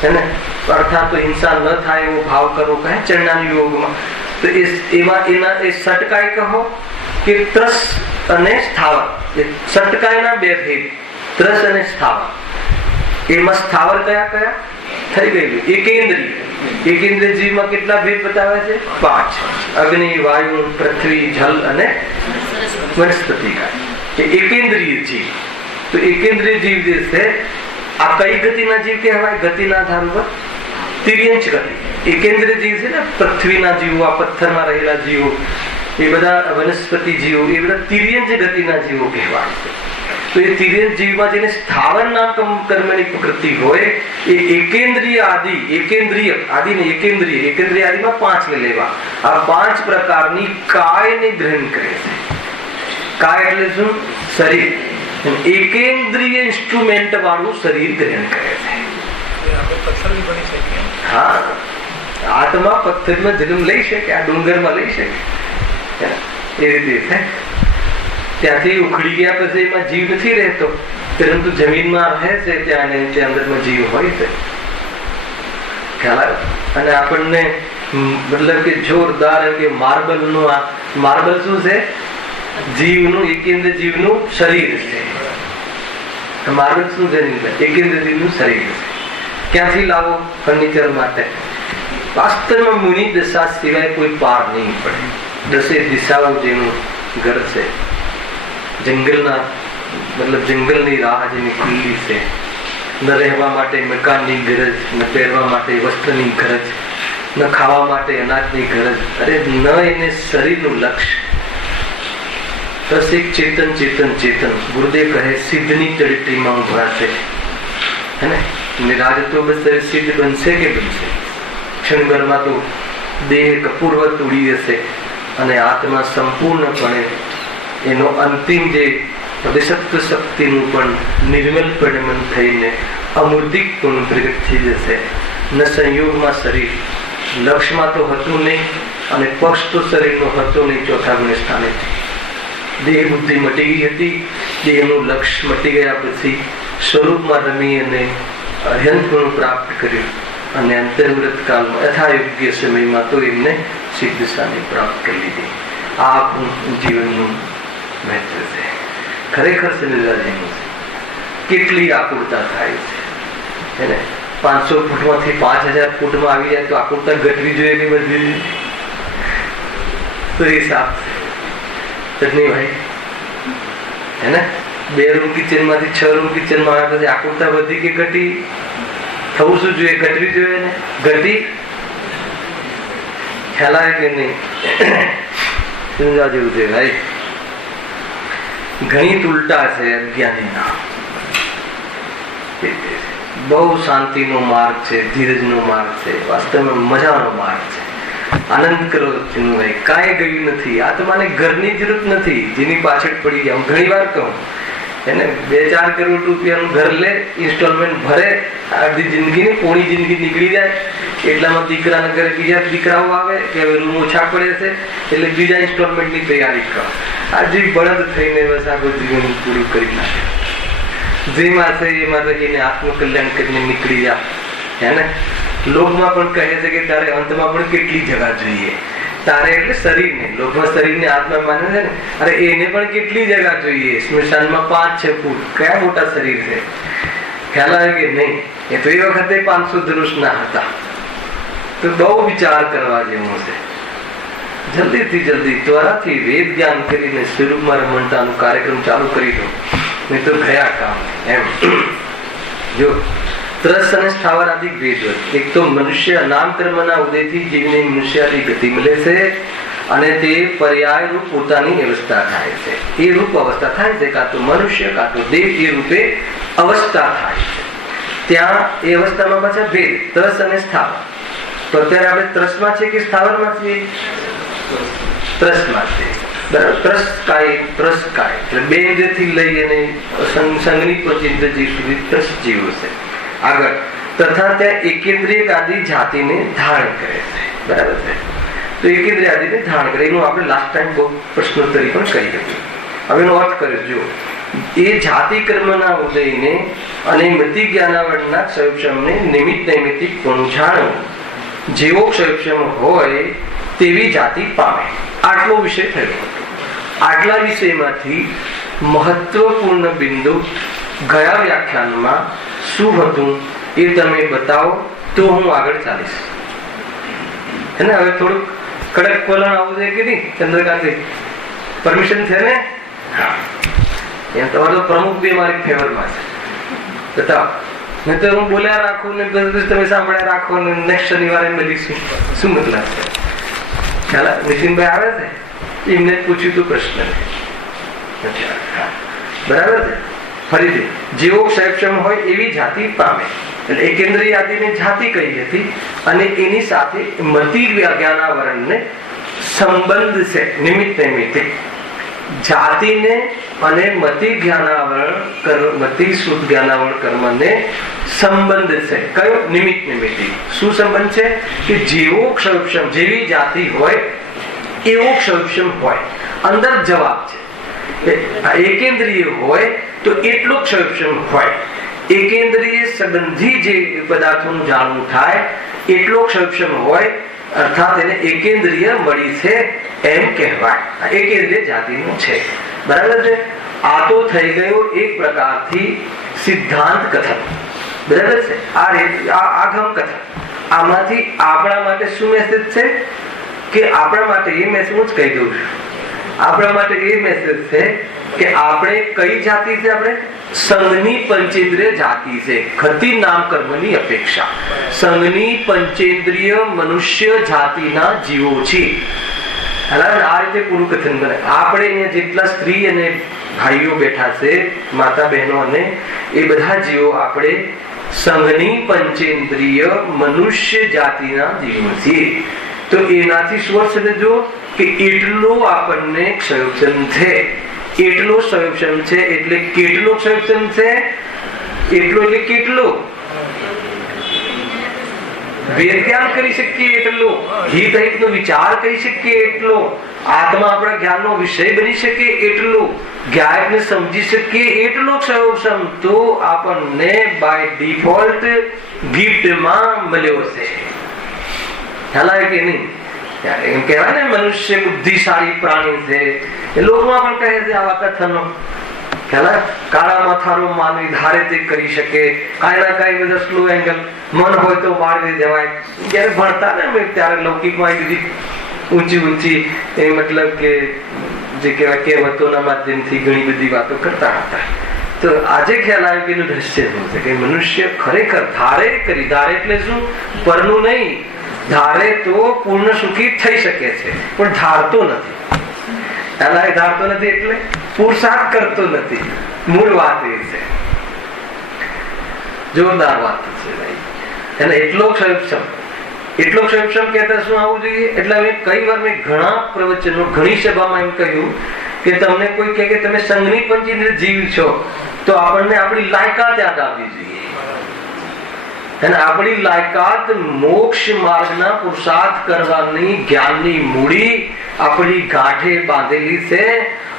છે ને, અર્થાત તો હિંસા ન થાય એવો ભાવ કરવો કહે ચરણાના યોગમાં. તો એમાં એના એ ષટકાય કહો કે ત્રસ અને સ્થાવર, એ ષટકાયના બે ભેદ, ત્રસ અને સ્થાવર. એમાં સ્થાવર કયા કયા થઈ ગયેલું? એકેન્દ્રિય. એકેન્દ્રિય જીવમાં કેટલા ભેદ બતાવ્યા છે? 5. અગ્નિ, વાયુ, પૃથ્વી, જલ અને વનસ્પતિ. એ એકેન્દ્રિય જીવ. તો એકેન્દ્રિય જીવ જે છે, આ કઈ ગતિના જીવ કહેવાય? ગતિના આધાર ઉપર તિર્યંચ ગતિ. એકેન્દ્રિય જીવ છે ને, પૃથ્વીના જીવો, આ પથ્થરમાં રહેલા જીવો, એ બધા વનસ્પતિ જીવો, એ બધા તિર્યંચ ગતિના જીવો કહેવાય છે. તો એ તિર્યંચ જીવમાં જેને સ્થાવર નામ કર્મની પ્રકૃતિ હોય, એ એકેન્દ્રિય આદિ, એકેન્દ્રિય આદિ ને એકેન્દ્રિય, એકેન્દ્રિય આદિમાં 5 લેવા, આ 5 પ્રકારની કાયને ગ્રહણ કરે છે. કાય એટલે શું? શરીર. એકેન્દ્રિય ઇન્સ્ટ્રુમેન્ટ વાળું શરીર ગ્રહણ કરે છે. હા, આત્મા પથ્થરમાં જન્મ લઈ શકે, આ ડુંગરમાં લઈ શકે, એ રીતે ત્યાંથી ઉખડી ગયા પછી એમાં જીવ નથી રહેતો, પરંતુ જમીનમાં રહે છે, ત્યાં અંદરમાં જીવ હોય છે. ખ્યાલ આવે? અને આપણને મતલબ કે જોરદાર એમ કે માર્બલ નું, આ માર્બલ શું છે? જીવનું, એકેન્દ્ર જીવનું શરીર છે. માર્બલ શું છે? એકેન્દ્ર જીવનું શરીર છે. ક્યાંથી લાવો ફર્નિચર માટે? વાસ્તવમાં મુનિ દશા સિવાય કોઈ પાર નહીં પડે. 10 દિશાઓ જેનું ઘર છે, જંગલના મતલબ જંગલની રાહ જેની ખુલ્લી છે. ન રહેવા માટે મકાનની ગરજ, ન પહેરવા માટે વસ્ત્રની ગરજ, ન ખાવા માટે અનાજની ગરજ, અરે ન એને શરીરનું લક્ષ્ય. બસ એક ચેતન ચેતન ચેતન. ગુરુદેવ કહે સિદ્ધની તળેટીમાં ઉભા છે, है ने निराजतो बस सिद्ध बनશે કે બનશે ક્ષણભરમાં તો દેહ કપૂરવત ઉડી જશે અને આત્મા સંપૂર્ણપણે એનો અંતિમ જે અભિશક્ત શક્તિનું પણ નિર્મલ પરિણમન થઈને અમૂર્તિક પણ પ્રગટ થઈ જશે. ન સંયોગમાં શરીર લક્ષમાં તો હતું નહીં અને પક્ષ તો શરીરનો હતો નહીં. ચોથા ગુણ સ્થાને દેહ બુદ્ધિ મટી ગઈ હતી. દેહનું લક્ષ મટી ગયા પછી સ્વરૂપમાં રમી અને અર્યંતપણું પ્રાપ્ત કર્યું અને અંતર્વ્રત કાળમાં યથાયોગ્ય સમયમાં તો એમને સિદ્ધ સ્થાને પ્રાપ્ત કરી લીધી. આ આપણું જીવનનું મહત્વ છે. ખરેખર સમજવાજીનું કેટલી આકુરતા થાય છે એને 500 ફૂટમાંથી 5000 ફૂટમાં આવી જાય તો આકુરતા ઘટવી જોઈએ કે વધવી જોઈએ? તો એ સાફ છે નહીં ભાઈ, હે ને? 2 રૂમ કિચન માંથી 6 રૂમ કિચન માં આવ્યા પછી આકુરતા વધી કે ઘટી? થવું શું જોઈએ? ઘટવી જોઈએ ને? ઘટી ખ્યાલ આવે કે નહીં? સમજવા જેવું છે ભાઈ. ઘણી ઉલટા છે અજ્ઞાનીના. બહુ શાંતિનો માર્ગ છે, ધીરજનો માર્ગ છે, વાસ્તવમાં મજાનો માર્ગ છે. આનંદ કરો ભાઈ, કાંઈ ગયું નથી. આત્માને ઘરની જરૂર નથી જેની પાછળ પડી ગયા. હું ઘણી વાર કહું એને 2-4 કરોડ રૂપિયાનું ઘર લે, ઇન્સ્ટોલમેન્ટ ભરે, અડધી જિંદગી પોણી જિંદગી નીકળી જાય. એટલામાં દીકરાના ઘરે બીજા દીકરાઓ આવે કે હવે રૂમ ઓછા પડે છે એટલે બીજા ઇન્સ્ટોલમેન્ટની તૈયારી કરો. આજે બળદ થઈને બસ આખું જીવન પૂરું કરી નાખે. જેમાં છે એમાં રહીને આત્મકલ્યાણ કરીને નીકળી જાય. હે ને? લોકમાં પણ કહે છે કે તારે અંતમાં પણ કેટલી જગા જોઈએ. તારે એટલે શરીરને, લોકમાં શરીરને આત્મા માને છે ને, અરે એને પણ કેટલી જગા જોઈએ. સ્મશાનમાં 5-6 ફૂટ કયા મોટા શરીર છે, ખ્યાલ આવે કે નહીં? એ તો એ વખતે 500 ધનુષના હતા. તો બહુ વિચાર કરવા જેવું છે. જલ્દીથી જલ્દી ત્વરાથી વેદ જ્ઞાન કરીને સ્વરૂપમાં રમણતાનો કાર્યક્રમ ચાલુ કરી દો, નહીં તો ગયા કામ. એમ જો ત્રસ અને સ્થાવર આદિ ભેદ હોય. એક તો મનુષ્ય નામ કર્મના ઉદયથી જીવને મનુષ્યની ગતિ મળે છે અને તે પર્યાય રૂપ પોતાની અવસ્થા થાય છે. એ રૂપ અવસ્થા થાય છે, કાં તો મનુષ્ય કાં તો દેવ, એ રૂપે અવસ્થા થાય છે. ત્યાં એ અવસ્થામાં પાછા ભેદ, ત્રસ અને સ્થાવર. તો અત્યારે આપણે ત્રસમાં છે કે સ્થાવરમાં છીએ? ત્રસમાં છે. ત્રસકાય એટલે બેન્દ્રથી લઈ અને સંઘની પચિંદ્રજી સુધી ત્રસ જીવો છે. આગળ તથા ત્યાં એકેન્દ્રિય આદિ જાતિને ધારણ કરે છે. બરાબર છે? તો એકેન્દ્રિય આદિને ધારણ કરે, એનું આપણે લાસ્ટ ટાઈમ બહુ પ્રશ્નોત્તરી પણ કરી હતી. હવે એનો અર્થ કર્યો જો એ જાતિ કર્મના ઉદયને અને મતિ જ્ઞાનાવરણના ક્ષયક્ષમને નિમિત્ત નૈમિત્તિક પણ જાણવું. જેવો ક્ષયક્ષમ હોય તેવી જાતિ પામે. આટલો વિષય થયો હતો. આટલા વિષયમાંથી મહત્વપૂર્ણ બિંદુ ગયા વ્યાખ્યાનમાં શું હતું એ તમે બતાવો તો હું આગળ ચાલીશ. હે ને? હવે થોડુંક કડક વલણ આવું છે કે નહીં ચંદ્રકાંત? પરમિશન છે ને? હા. એમ તમારો પ્રમુખ બી મારી ફેવરમાં છે. બતાવો. નહીં તો હું બોલ્યા રાખું ને બધું તમે સાંભળ્યા રાખો ને નેક્સ્ટ શનિવારે મળીશું. શું મતલબ છે? ખ્યાલ? નીતિનભાઈ આવે છે, એમને પૂછ્યું તું પ્રશ્ન. બરાબર છે? ફરીથી જેવો ક્ષયક્ષમ હોય એવી જાતિ પામે. એટલે એકેન્દ્રિય આદિને જાતિ કહી હતી અને એની સાથે મતિ જ્ઞાનાવરણને સંબંધ છે. નિમિત્ત નૈમિત્તિક જાતિને અને મતિ જ્ઞાનાવરણ મતિ શુદ્ધ જ્ઞાનાવરણ કર્મને સંબંધ છે. કયો? નિમિત્ત નૈમિત્તિક. શું સંબંધ છે? કે જેવો ક્ષયક્ષમ, જેવી જાતિ હોય એવો ક્ષયક્ષમ હોય. અંદર જવાબ છે. એકેન્દ્રિય હોય તો એટલો ક્ષયક્ષમ હોય. એકેન્દ્રિય સંબંધી જે પદાર્થોનું જાણવું થાય એટલો ક્ષયક્ષમ હોય, અર્થાત એને એકેન્દ્રિય મળી છે એમ કહેવાય. એકેન્દ્રિય જાતિનું છે. બરાબર છે? આ તો થઈ ગયો એક પ્રકારથી સિદ્ધાંત કથન. બરાબર છે? આ આગમ કથન. આમાંથી આપણા માટે શું મેસેજ છે? કે આપણા માટે એ મેસેજ હું જ કહી દઉં છું. આપણા માટે એ મેસેજ છે કે આપણે કઈ જાતિ છે? આપણે સંઘની પંચેન્દ્રિય જાતિ છે. ખતી નામ કર્મની અપેક્ષા સંઘની પંચેન્દ્રિય મનુષ્ય જાતિના જીવો છે. આ રીતે પૂરું કથન બને. આપણે અહીંયા જેટલા સ્ત્રી અને ભાઈઓ બેઠા છે, માતા બહેનો, અને એ બધા જીવો આપણે સંઘની પંચેન્દ્રિય મનુષ્ય જાતિના જીવ છીએ. તો એનાથી શું અર્થ સમજો કે એટલો આપણને ક્ષયોક્ષમ છે. એટલો ક્ષયોક્ષમ છે એટલે કેટલો ક્ષયોક્ષમ છે? એટલો એટલે કેટલો? વેદ જ્ઞાન કરી શકીએ એટલો, હિત હિતનો વિચાર કરી શકીએ એટલો, આત્મા આપણા જ્ઞાનનો વિષય બની શકે એટલો, જ્ઞાનને સમજી શકીએ એટલો ક્ષયોક્ષમ તો આપણને બાય ડિફોલ્ટ ગિફ્ટમાં મળ્યો છે. ખ્યાલ આવે કે નહીં? એમ કહેવાય ને મનુષ્ય બુદ્ધિશાળી પ્રાણી છે. એ લોકમાં પણ કહે છે આવા કથનો. કાળા માથારો માનવી ધારે તે કરી શકે, કાંઈ ના કાંઈ બધા સ્લો એંગલ મન હોય તો વાળવી દેવાય. જયારે ભણતા ને અમે ત્યારે લૌકિકમાં બધી ઊંચી ઊંચી એ મતલબ કે જે કહેવાય કહેવતોના માધ્યમથી ઘણી બધી વાતો કરતા હતા. તો આજે ખ્યાલ આવ્યો કે એનું રહસ્ય શું છે કે મનુષ્ય ખરેખર ધારે કરી, ધારે એટલે શું? પરનું નહીં, ધારે તો પૂર્ણ સુખી થઈ શકે છે પણ ધારતો નથી. ધારતો નથી એટલે પુરુષાર્થ કરતો નથી. મૂળ વાત એ છે. જોરદાર વાત છે ભાઈ. અને એટલો ક્ષયોક્ષમ, એટલો ક્ષયોક્ષમ કહેતા શું આવવું જોઈએ? એટલે મેં કઈ વાર મેં ઘણા પ્રવચનો ઘણી સભામાં એમ કહ્યું કે તમને કોઈ કહે કે તમે સંઘની પંચેન્દ્રિય જીવ છો તો આપણને આપણી લાયકાત યાદ આવવી જોઈએ. અને આપણી લાયકાત મોક્ષ માર્ગના પુરુષાર્થ કરવાની જ્ઞાનની મૂડી આપણી ગાંઠે બાંધેલી છે.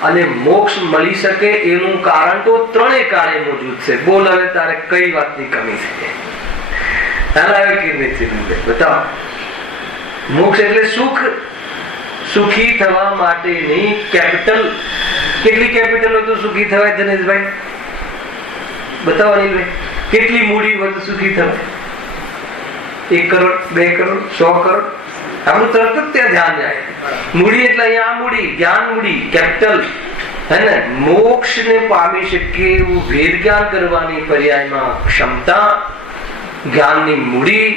અને મોક્ષ મળી શકે એનું કારણ તો ત્રણેય કાળે મોજૂદ છે. બોલ હવે તારે કઈ વાતની કમી છે? બતાવો. મોક્ષ એટલે સુખ. સુખી થવા માટેની કેપિટલ. કેટલી કેપિટલ હોય તો સુખી થવાય દિનેશભાઈ? બતાવો અનિલભાઈ. કેટલી મૂડી હોય તો સુખી થવાય? 1 કરોડ, 2 કરોડ, 100 કરોડ? આપણું તરત જ ત્યાં ધ્યાન જાય. મૂડી એટલે અહીંયા આ મૂડી, જ્ઞાન મૂડી, કેપિટલ. હે ને? મોક્ષ ને પામી શકીએ એવું વેદ જ્ઞાન કરવાની પર્યાયમાં ક્ષમતા, જ્ઞાનની મૂડી,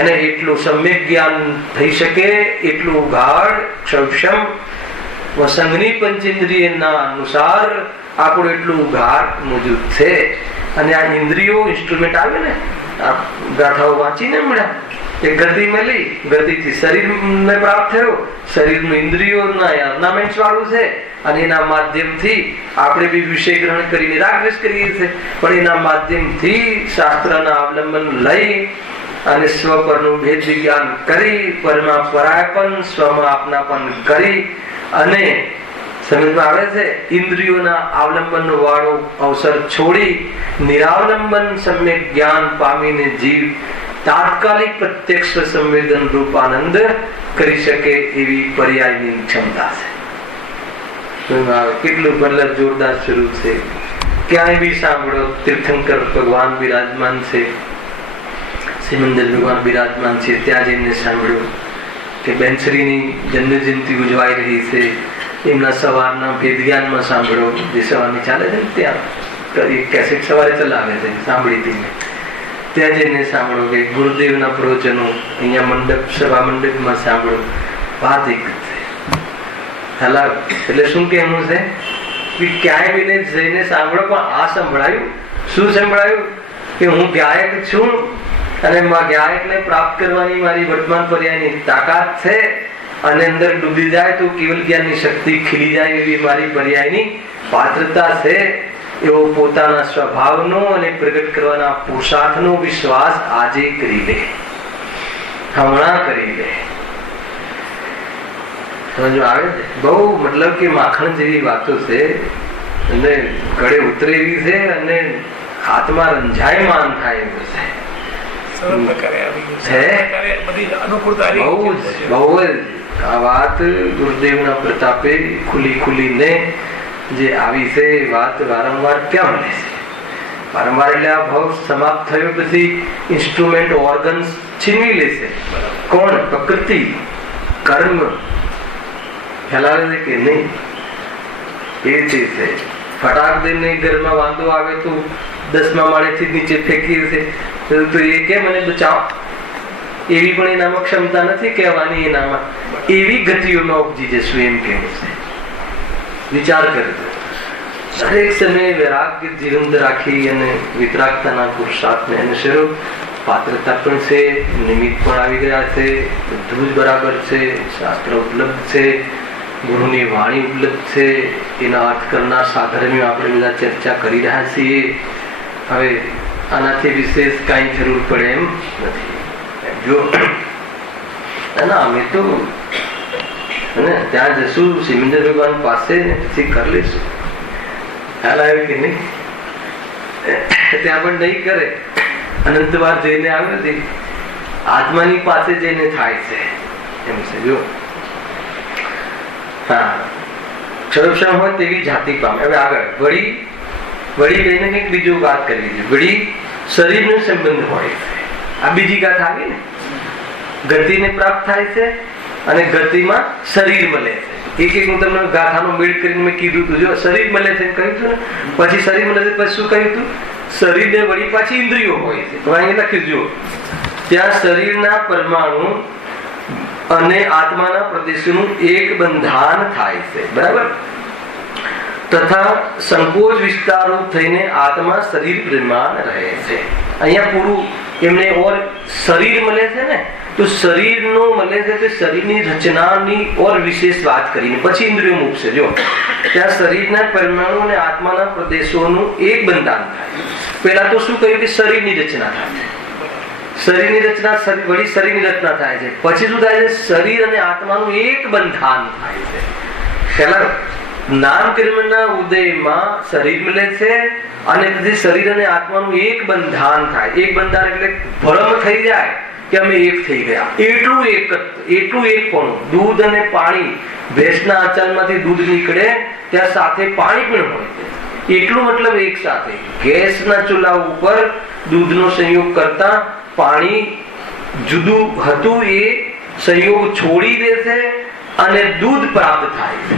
એને એટલું સમ્યક જ્ઞાન થઈ શકે એટલું ગાઢ સક્ષમ સંઘની પંચેન્દ્રિયના અનુસાર આપણું એટલું ગાઢ મોજૂદ છે. અને આ ઇન્દ્રિયો ઇન્સ્ટ્રુમેન્ટ આવે ને, આ ગાથાઓ વાંચીને મળ્યા. એ ગતિ મળી, ગતિથી શરીરને પ્રાપ્ત થયો. શરીરનું ઇન્દ્રિયોના ઓર્નામેન્ટ્સ વાળું છે અને એના માધ્યમથી આપણે બી વિષય ગ્રહણ કરીને રાગદ્વેષ કરીએ છીએ. પણ એના માધ્યમથી શાસ્ત્રના અવલંબન લઈ અને સ્વ પરનું ભેદ વિજ્ઞાન કરી, પરમાં પરાયપન, સ્વમાં આપનાપન કરી અને સમજમાં આવે છે ઇન્દ્રિયોના અવલંબન વાળો અવસર છોડી નિરાવલંબન સમ્યક જ્ઞાન પામીને જીવ તાત્કાલિક પ્રત્યક્ષ સંવેદન રૂપ આનંદ કરી શકે એવી પર્યાયની ક્ષમતા છે. કેટલું ભલે જોરદાર સ્વરૂપ છે. ક્યાંય બી સાંભળો તીર્થંકર ભગવાન બિરાજમાન છે, સિમંદર ભગવાન બિરાજમાન છે, ત્યાં જઈને સાંભળ્યું કે બેનશ્રીની જન્મ જયંતિ ઉજવાઈ રહી છે. એમના સવારના ભેદ જ્ઞાનમાં સાંભળો, જે સવારની ચાલે છે ત્યાં કેસેટ સવારે ચલાવે છે, સાંભળી હતી. ત્યાં જઈને સાંભળો કે ગુરુદેવના પ્રવચનો અહીંયા મંડપ, સભા મંડપમાં સાંભળો. વાત એક છે. એટલે શું કહેવું છે કે ક્યાંય બી જઈને સાંભળો પણ આ સંભળાયું. શું સંભળાયું? કે હું ગાયક છું અને ગાયકને પ્રાપ્ત કરવાની મારી વર્તમાન પર્યાયની તાકાત છે અને અંદર ડૂબી જાય તો કેવલ જ્ઞાનની શક્તિ ખીલી જાય એવી મારી પર્યાયની પાત્રતા છે. એવો પોતાના સ્વભાવનો અને પ્રગટ કરવાના પુરુષાર્થનો વિશ્વાસ આજે કરી લે, હમણાં કરી લે. સમજો આવે છે? બહુ મતલબ કે માખણ જેવી વાતો છે અને ગળે ઉતરે એવી છે અને હાથમાં રંજાયમાન થાય એવું છે. બહુ જ આ વાત ગુરુદેવના પ્રતાપે ખુલી ખુલીને જે આવી છે વાત વારંવાર ક્યાં મળે છે? વારંવાર એટલે આ ભાવ સમાપ્ત થયો પછી ઇન્સ્ટ્રુમેન્ટ ઓર્ગન્સ છીનવી લેશે. કોણ? પ્રકૃતિ, કર્મ ફેલાવે છે કે નહીં એ ચીજ છે. ફટાક દઈને ઘરમાં વાંધો આવે તો 10મા માળેથી નીચે ફેંકી છે તો એ કે મને બચાવ, એવી પણ એનામાં ક્ષમતા નથી કહેવાની. એનામાં એવી ગતિઓમાં ઉપજી જશું એમ કેવું છે. વિચાર કરજો. દરેક સમયે વૈરાગ્ય જીવંત રાખી અને વિતરાગતાના પુરુષાર્થને એને શરૂ પાત્રતા પણ છે, નિમિત્ત પણ આવી ગયા છે, બધું જ બરાબર છે, શાસ્ત્ર ઉપલબ્ધ છે, ગુરુની વાણી ઉપલબ્ધ છે, એના અર્થ કરનાર સાધર્મ્યો આપણે બધા ચર્ચા કરી રહ્યા છીએ. હવે આનાથી વિશેષ કાંઈ જરૂર પડે એમ નથી. જો અમે તો ત્યાં જશું સિમિંદર ભગવાન પાસે ને પછી કરી લઈશું. ખ્યાલ આવ્યો કે નહીં? ત્યાં પણ નહીં કરે, અનંતવાર જઈને આવે છે, આત્માની પાસે જઈને થાય છે એમ છે. જો હા, ક્ષરક્ષમ હોય તેવી જાતિ પામે. હવે આગળ વળી લઈને કંઈક બીજું વાત કરી છે. વળી શરીરનો સંબંધ હોય છે. આ બીજી ગાથા આવી ને, ગતિને પ્રાપ્ત થાય છે અને ગતિમાં શરીર મળે છે. એક હું તમને ગાથાનો મેળ કરીને મેં કીધું હતું. જો શરીર મળે છે કહ્યું હતું ને, પછી શરીર મળે છે પછી શું કહ્યું હતું? શરીરને વળી પાછી ઇન્દ્રિયો હોય છે. તો અહીં લખ્યું જો ત્યાં શરીરના પરમાણુ અને આત્માના પ્રદેશોનું એક બંધાન થાય છે, બરાબર? તથા સંકોચ વિસ્તારો થઈને આત્મા શરીર પ્રમાણ રહે છે. અહીંયા પૂરું એમને ઓર શરીર મળે છે ને, તો શરીરનું મળે છે તે શરીરની રચનાની ઓર વિશેષ વાત કરીને પછી ઇન્દ્રિયો મૂકશે. જો ત્યાં શરીરના પરમાણુ અને આત્માના પ્રદેશોનું એક બંધાન થાય. પહેલા તો શું કહ્યું કે શરીરની રચના થાય, શરીરની રચના વળી શરીરની રચના થાય છે. પછી શું થાય છે? શરીર અને આત્માનું એક બંધાન થાય છે. પહેલા નામ કર્મના ઉદયમાં શરીર મળે છે અને પછી શરીર અને આત્માનું એક બંધાન થાય. એક બંધાન એટલે ભ્રમ થઈ જાય કે અમે એક થઈ ગયા. એટલું એક પણ દૂધ અને પાણી, ભેંસના આચારમાંથી દૂધ નીકળે ત્યાં સાથે પાણી પણ હોય છે. એટલું મતલબ એક સાથે ગેસના ચૂલા ઉપર દૂધનો સંયોગ કરતા પાણી જુદું હતું એ સંયોગ છોડી દે છે અને દૂધ પ્રાપ્ત થાય છે.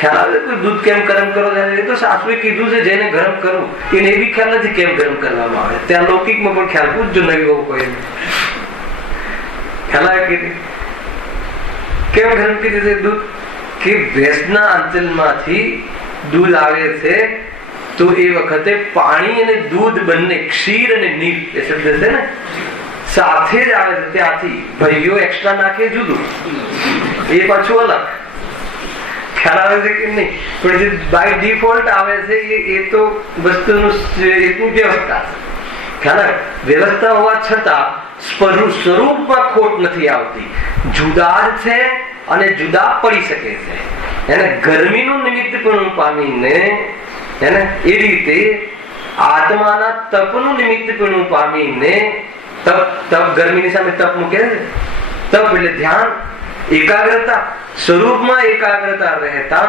ખ્યાલ આવે? દૂધ કેમ ગરમ કરો? એ તો સાસુએ કીધું છે જેને ગરમ કરવું એને એવી ખ્યાલ નથી કેમ ગરમ કરવામાં આવે. ત્યાં લૌકિકમાં પણ ખ્યાલ પૂછજો નવી બહુ કોઈ ખ્યાલ આવે કે કેમ ગરમ કરી દે દૂધ? કે ભેંસના આંચલમાંથી દૂધ આવે છે તો એ વખતે પાણી અને દૂધ બંને, ક્ષીર અને નીર એ શબ્દ છે ને, સાથે જ આવે છે. ત્યાંથી ભાઈઓ એક્સ્ટ્રા નાખે જુદું, એ પાછું અલગ. ખ્યાલ આવે છે કે નહીં? પણ જે બાય ડિફોલ્ટ આવે છે એ તો વસ્તુનું એટલું વ્યવસ્થા છે. ખ્યાલ આવે? વ્યવસ્થા હોવા છતાં સ્વરૂપમાં ખોટ નથી આવતી. જુદા છે અને જુદા પડી શકે છે. એને ગરમીનું નિમિત્ત પણ પામીને એને એ રીતે આત્માના તપનું નિમિત્ત પણ પામીને તપ ગરમીની સામે તપ મૂકે છે. તપ એટલે ધ્યાન, એકાગ્રતા. સ્વરૂપમાં એકાગ્રતા રહેતા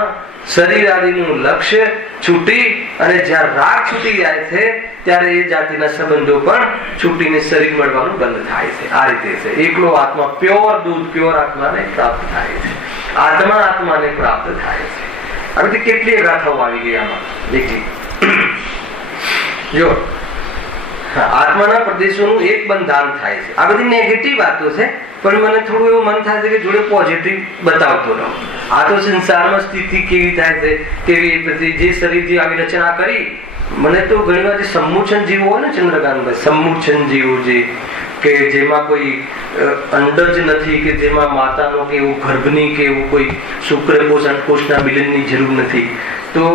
શરીર આદિનું લક્ષ્ય છૂટી અને જ્યારે રાગ છૂટી જાય છે ત્યારે એ જાતિના સંબંધો પણ છૂટીને શરીર મળવાનું બંધ થાય છે. આ રીતે છે. એકલો આત્મા, પ્યોર દૂધ, પ્યોર આત્માને પ્રાપ્ત થાય છે. આત્મા આત્માને પ્રાપ્ત થાય છે. આ બધી કેટલી ગાથાઓ આવી ગઈ આમાં. જો આત્માના પ્રદેશોનું એક બંધાન થાય છે. આ બધી નેગેટિવ વાતો છે, પણ મને થોડું એવું મન થાય છે કે જોડે પોઝિટિવ બતાવતો રહો. આ તો સંસારમાં સ્થિતિ કેવી થાય છે, કેવી બધી જે શરીર જે આવી રચના કરી. મને તો ઘણી વાર જે સમૂછન જીવો હોય ને ચંદ્રકાંતભાઈ, સમૂછન જીવો જે કે જેમાં કોઈ અંડજ નથી, કે જેમાં માતાનો કે એવું ગર્ભની કે એવું કોઈ શુક્રકોષ અંડકોષના મિલનની જરૂર નથી. તો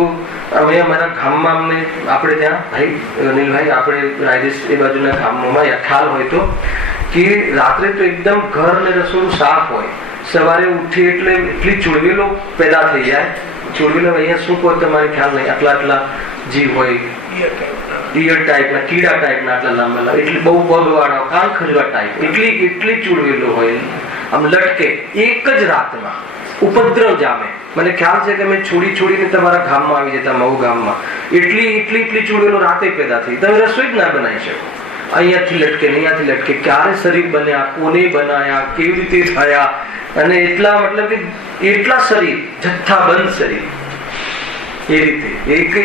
અમે અમારા ગામમાં અમને આપણે ત્યાં ભાઈ અનિલભાઈ આપણે રાજેશ એ બાજુના ગામમાં ખ્યાલ હોય તો કે રાત્રે તો એકદમ ઘર ને રસોડું સાફ હોય, સવારે ઉઠી એટલે એટલી ચૂડવેલો પેદા થઈ જાય. ચૂડવેલો અહીંયા શું કહો તમારે ખ્યાલ નહીં, આટલા જીવ હોય, ઈયર ટાઈપના, કીડા ટાઈપના, આટલા લાંબા, એટલે બહુ પગવાળા, કાન ખજવા ટાઈપ, એટલી ચૂડવેલો હોય, આમ લટકે. એક જ રાતમાં ઉપદ્રવ જામે. મને ખ્યાલ છે કે મેં છોડીને તમારા ગામમાં આવી જતા, મહુ ગામમાં, એટલી ચૂડવેલો રાતે પેદા થઈ. તમે રસોઈ જ ના બનાવી શકો. અહીંયાથી લટકે, અહીંયાથી લટકે. ક્યારે શરીર બન્યા, કોને બનાયા, કેવી રીતે થયા, અને એટલા મતલબ કે એટલા શરીર, જથ્થાબંધ શરીર. એ રીતે એક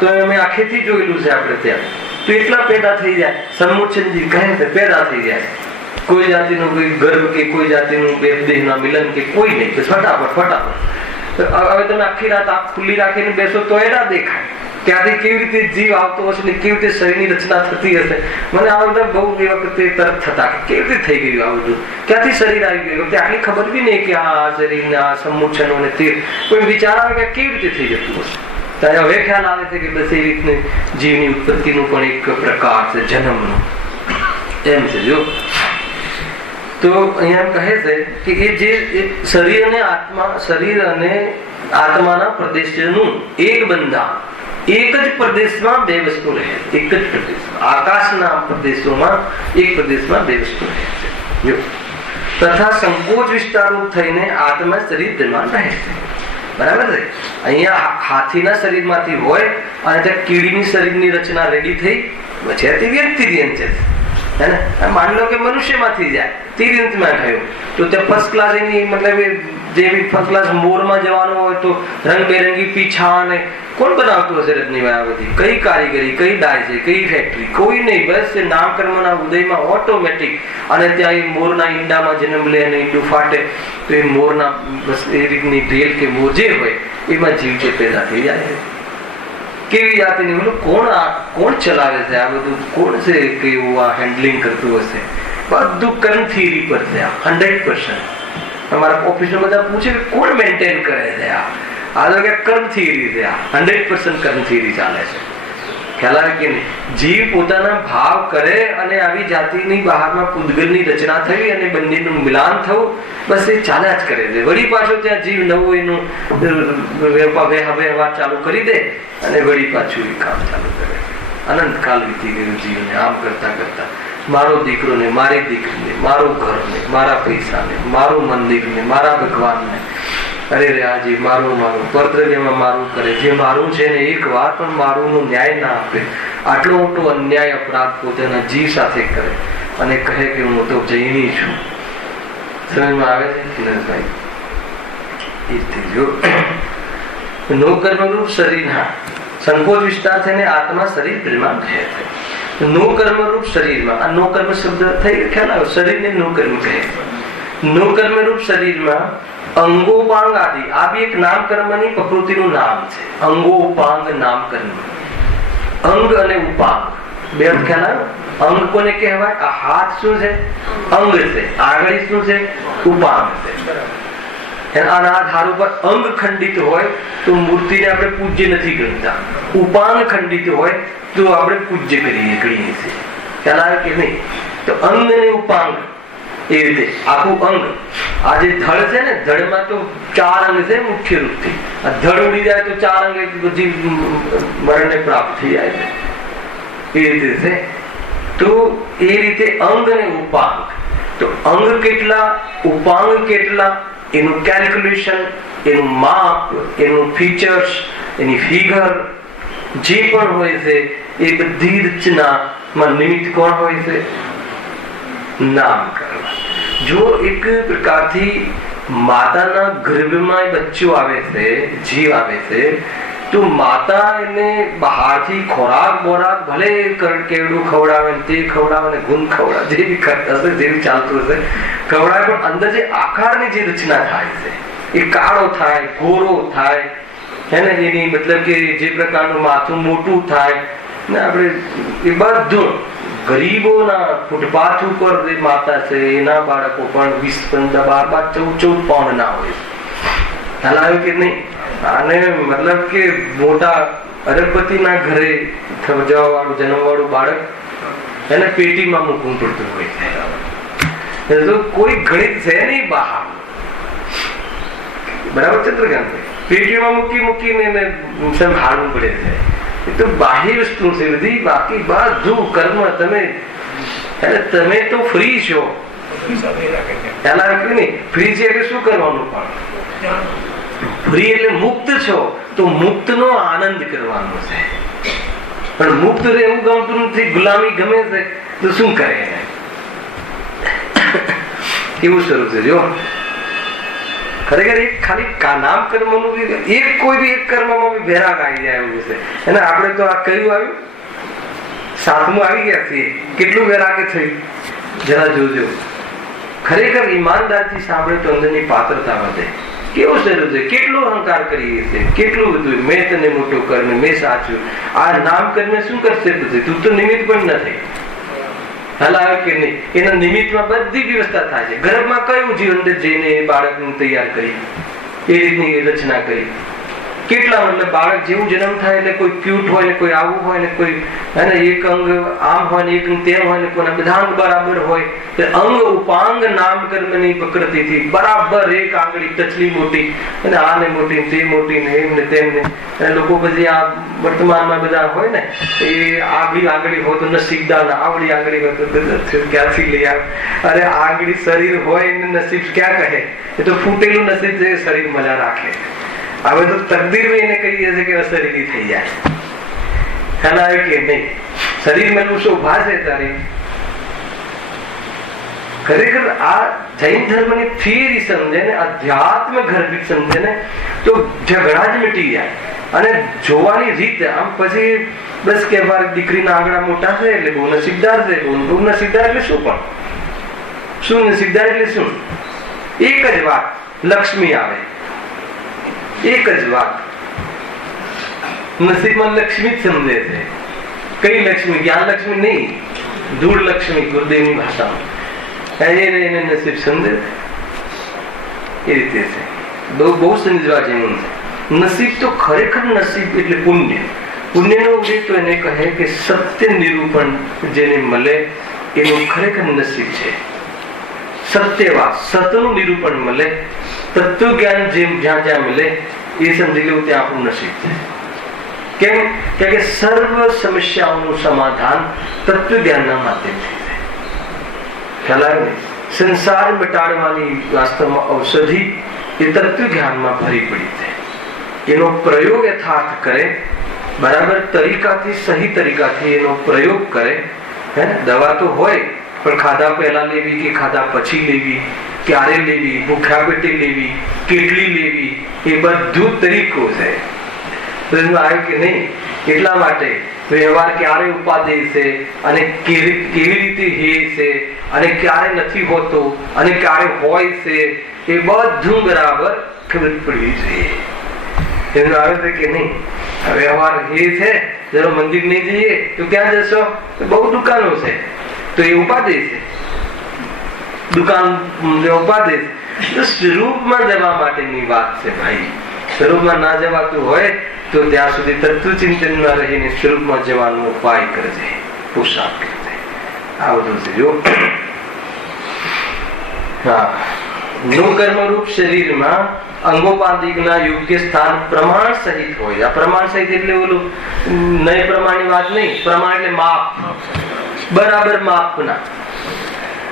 તો અમે આખેથી જોયેલું છે આપણે ત્યાં. તો એટલા પેદા થઈ જાય. સમૂચનજી કહે છે પેદા થઈ જાય. કોઈ જાતિનું કોઈ ગર્ભ કે કોઈ જાતિનું બે દેહના મિલન કે કોઈ નહીં, ફટાફટ હવે તમે આખી રાત આંખ ખુલ્લી રાખીને બેસો તો એ ના દેખાય ત્યાંથી કેવી રીતે જીવ આવતો હશે ને કેવી રીતે શરીરની રચના થતી હશે. મને આ બધા બહુ એ વખતે તરત થતા કે કેવી રીતે થઈ ગયું આ બધું, ક્યાંથી શરીર આવી ગયું, આટલી ખબર બી નહીં કે આ શરીર ને આ સમૂછનો ને તે કોઈ વિચાર આવે કે કેવી રીતે થઈ જતું હશે. ત્યારે હવે ખ્યાલ આવે છે કે બસ એ રીતને જીવની ઉત્પત્તિનું પણ એક પ્રકાર છે જન્મનો એમ છે. જો તો અહીંયા કહે છે કે એ જે શરીર અને આત્માના પ્રદેશનું એક બંધાણ એક જ પ્રદેશમાં બે વસ્તુ રહે, એક જ પ્રદેશમાં આકાશના પ્રદેશોમાં એક પ્રદેશમાં બે વસ્તુ રહે છે. જો તથા સંકોચ વિસ્તારરૂપ થઈને આત્મા શરીર દરમિયાન રહે છે. બરાબર છે. અહીંયા હાથીના શરીરમાંથી હોય અને ત્યાં કીડીની શરીરની રચના રેડી થઈ પછી વ્યક્તિથી છે. માની લો કે મનુષ્યમાંથી જાય તિર્યંતમાં થયું તો ત્યાં ફર્સ્ટ ક્લાસ એની મતલબ જેવી ફર્સ્ટ ક્લાસ મોરમાં જવાનું હોય તો રંગબેરંગી પીછા અને કોણ બનાવતું હશે રજનીભાઈ આ બધી? કઈ કારીગરી, કઈ ડાય છે, કઈ ફેક્ટરી? કોઈ નહીં. બસ એ નામકર્મના ઉદયમાં ઓટોમેટિક. અને ત્યાં એ મોરના ઈંડામાં જન્મ લે અને ઈંડું ફાટે તો એ મોરના બસ એ રીતની ઢેલ કે મોર જે હોય એમાં જીવ છે પેદા થઈ જાય. કેવી જાતની કોણ ચલાવે છે આ બધું? કોણ છે કે એવું આ હેન્ડલિંગ કરતું હશે? બધું કર્મ થિયરી પર છે 100%. તમારા ઓફિસમાં બધા પૂછે કે કોણ મેન્ટેન કરે છે આ તો કે કર્મ થિયરી છે. આ 100% કર્મ થિયરી ચાલે છે. ખ્યાલ આવે કે નહીં? જીવ પોતાના ભાવ કરે અને આવી જાતિની બહારમાં પૂતગલની રચના થઈ અને બંનેનું મિલાન થયું બસ એ ચાલ્યા જ કરે છે. વળી પાછો ત્યાં જીવ નવો એનું વ્યવહાર ચાલુ કરી દે અને વળી પાછું એ કામ ચાલુ કરે. અનંત કાલ વીતી ગયું જીવને આમ કરતા કરતા. મારો દીકરો ને, મારી દીકરીને, મારું ઘર ને, મારા પૈસા ને, મારું મંદિર ને, મારા ભગવાન ને, અરે રે આજે મારું કર્તવ્યમાં મારું કરે. જે મારું છે ને એક વાર પણ મારું નો ન્યાય ના આપે. આટલો મોટો અન્યાય અપરાધ પોતાના જીવ સાથે કરે અને કહે કે હું તો જૈની છું. સમજમાં આવે છે કિરણભાઈ? નો કર્મરૂપ શરીર સંકોચ વિસ્તાર થઈને આત્મા શરીર પ્રેમાન રહે છે. નો કર્મરૂપ શરીરમાં આ નો કર્મ શબ્દ થઈ ખ્યાલ આવ્યો? શરીરને નો કર્મ કહે. નો કર્મરૂપ શરીરમાં અંગોપાંગ આદિ આ બી એક નામકર્મની પ્રકૃતિનું નામ છે. અંગોપાંગ નામકર્મ. અંગ અને ઉપાંગ બે ખ્યાલ આવ્યો? અંગ કોને કહેવાય? આ હાથ શું છે? અંગ છે. આંગળી શું છે? ઉપાંગ છે. આના આધાર ઉપર અંગ ખંડિત હોય તો મૂર્તિને આપણે પૂજ્ય નથી ગણતા. ઉપાંગ ખંડિત હોય તો આપણે પૂજ્ય કરીએ છીએ. ખ્યાલ આવે કે નહીં? તો અંગ અને ઉપાંગ એ રીતે આખું અંગ. આ જે ધડ છે ને, ધડમાં તો 4 અંગ છે મુખ્ય રૂપથી. આ ધડ ઉડી જાય તો 4 અંગ બધી મરણને પ્રાપ્ત થઈ જાય છે. એ રીતે છે. તો એ રીતે અંગ અને ઉપાંગ. તો અંગ કેટલા, ઉપાંગ કેટલા, એનું કેલ્ક્યુલેશન, એનું માપ, એનું ફીચર્સ, એની ફિગર જે પણ હોય છે એ બધી રચનામાં નિમિત્ત કોણ હોય છે? નામકર્મ. જો એક પ્રકારથી માતાના ગર્ભમાં બચ્ચું આવે છે, જીવ આવે છે, તો માતા એને બહારથી ખોરાક બોરાક ભલે કેવડું ખવડાવે તે ખવડાવે ને ગુણ ખવડાવે જે બી હશે જેવી ચાલતું હશે ખવડાવે, પણ અંદર જે આકારની જે રચના થાય છે એ કાળો થાય, ગોરો થાય, હે ને, એની મતલબ કે જે પ્રકારનું માથું મોટું થાય ને આપણે એ બધું ગરીબોના ફૂટપાથ ઉપર જે માતા છે એના બાળકો પણ 20, 15, 12, 14 પાઉન્ડ ના હોય. ખ્યાલ આવ્યો કે નહીં? અને મતલબ કે મોટા અરબપતિના ઘરે જવા વાળું જન્મવાળું બાળક એને પેટીમાં મૂકવું પડતું હોય છે. તો કોઈ ગણિત છે નહીં બહાર. બરાબર ચંદ્રકાંત? પેટીમાં મૂકીને હારવું પડે છે. એ તો બાહ્ય વસ્તુ છે બધી. બાકી બધું કર્મ તમે તો ફ્રી છો. ખ્યાલ આવે કે નહીં? ફ્રી છે એટલે શું કરવાનું? પણ ફ્રી એટલે મુક્ત છો તો મુક્ત નો આનંદ કરવાનો છે. પણ મુક્ત રહેવું ગમતું નથી, ગુલામી ગમે છે તો શું કરે? એવું સ્વરૂપ છે. જો ખરેખર એક ખાલી નામ કર્મનું એક કોઈ બી એક કર્મમાં બી ભેરાગ આવી જાય એવું છે. અને આપણે તો આ કયું આવ્યું? 7મું આવી ગયા છીએ. કેટલું વૈરાગ્ય થયું જરા જોજો. ખરેખર ઈમાનદારથી સાંભળે તો અંદરની પાત્રતા વધે. કેવો શરીર છે, કેટલો અહંકાર કરીએ છીએ, કેટલું બધું મેં તને મોટો કર્મ, મેં સાચું. આ નામ કર્મ શું કરશે? પછી તું તો નિમિત્ત પણ નથી. હલાવે કે નહીં? એના નિમિત્તમાં બધી વ્યવસ્થા થાય છે. ગર્ભમાં કયું જીવન જઈને બાળકને તૈયાર કરી, એ રીતની રચના કરી. કેટલા મતલબ બાળક જેવું જન્મ થાય એટલે કોઈ ક્યુટ હોય ને કોઈ આવું હોય ને કોઈ એક અંગ આમ હોય ને એક અંગ તેમ હોય ને કોઈના બધા અંગ બરાબર હોય. અંગ ઉપાંગ નામ કર્મની પ્રકૃતિથી બરાબર એક આંગળી ટચલી મોટી અને આને મોટી તે મોટી ને એમ ને તેમ ને. લોકો પછી આ વર્તમાનમાં બધા હોય ને એ આગળી આંગળી હોય તો નસીબદાર, આવડી આંગળી હોય તો ક્યાંથી લઈ આવે? અરે આંગળી શરીર હોય ને નસીબ ક્યાં કહે? એ તો ફૂટેલું નસીબ છે, શરીર મજા રાખે. હવે તો તકદીર એને કહીએ છે કે અશરીરી થઈ જાય. ખ્યાલ આવે કે નહીં? શરીર મેલું શોભા છે તારી. ખરેખર આ જૈન ધર્મની થિયરી સમજે ને, અધ્યાત્મ ગર્ભિત સમજે ને તો ઝઘડા જ મિટી જાય. અને જોવાની રીત આમ પછી બસ કે દીકરીના આંગળા મોટા છે એટલે બહુ નસીબદાર છે. બહુ નસીબદાર એટલે શું? પણ શું નસીબદાર એટલે શું? એક જ વાત, લક્ષ્મી આવે. એક જ વાત, નસીબમાં લક્ષ્મી જ સમજે છે. કઈ લક્ષ્મી? જ્ઞાન લક્ષ્મી નહીં, ધૂળ લક્ષ્મી ગુરુદેવની ભાષામાં. એને નસીબ સમજે એ રીતે છે. બહુ સમજવા જેવું છે. નસીબ તો ખરેખર નસીબ એટલે પુણ્ય. પુણ્યનો ઉલ્લેખ તો એને કહે કે સત્ય નિરૂપણ જેને મળે એનું ખરેખર નસીબ છે. સત્યવાદ, સતનું નિરૂપણ મળે, તત્વ જ્ઞાન જેમ જ્યાં જ્યાં મળે એ સમજી લેવું ત્યાં આપણું નસીબ છે. કેમ કે સર્વ સમસ્યાઓનું સમાધાન તત્વ જ્ઞાનના માધ્યમથી છે. ખ્યાલ આવે ને? સંસાર મટાડવાની વાસ્તવમાં ઔષધિ એ તત્વ જ્ઞાનમાં ભરી પડી છે. એનો પ્રયોગ યથાર્થ કરે, બરાબર તરીકાથી, સહી તરીકાથી એનો પ્રયોગ કરે. દવા તો હોય પણ ખાધા પહેલા લેવી કે ખાધા પછી લેવી, ક્યારે લેવી, ભૂખ્યા પેટે લેવી, કેટલી લેવી, એ બધું તરીકો છે. આવે કે નહીં? એટલા માટે વ્યવહાર ક્યારે ઉપાદેય છે અને કેવી રીતે હે છે અને ક્યારે નથી હોતો અને ક્યારે હોય છે એ બધું બરાબર ખબર પડવી જોઈએ. એનું આવે છે કે નહીં? વ્યવહાર હે છે, જરા મંદિર નહીં જઈએ તો ક્યાં જશો? બહુ દુકાનો છે તો એ ઉપાદેય છે. દુકાન ઉપાદેય તો સ્વરૂપમાં જવા માટેની વાત છે ભાઈ. સ્વરૂપમાં ના જવાતું હોય તો ત્યાં સુધી તત્વ ચિંતનમાં રહીને સ્વરૂપમાં જવાનો ઉપાય કરજે, પુરુષાર્થ કરજે. આ બધું છે. જો નો કર્મરૂપ શરીરમાં અંગોપાધિકના યોગ્ય સ્થાન પ્રમાણ સહિત હોય. આ પ્રમાણ સહિત એટલે ઓલું નય પ્રમાણની વાત નહીં. પ્રમાણ એટલે માપ, બરાબર માપના.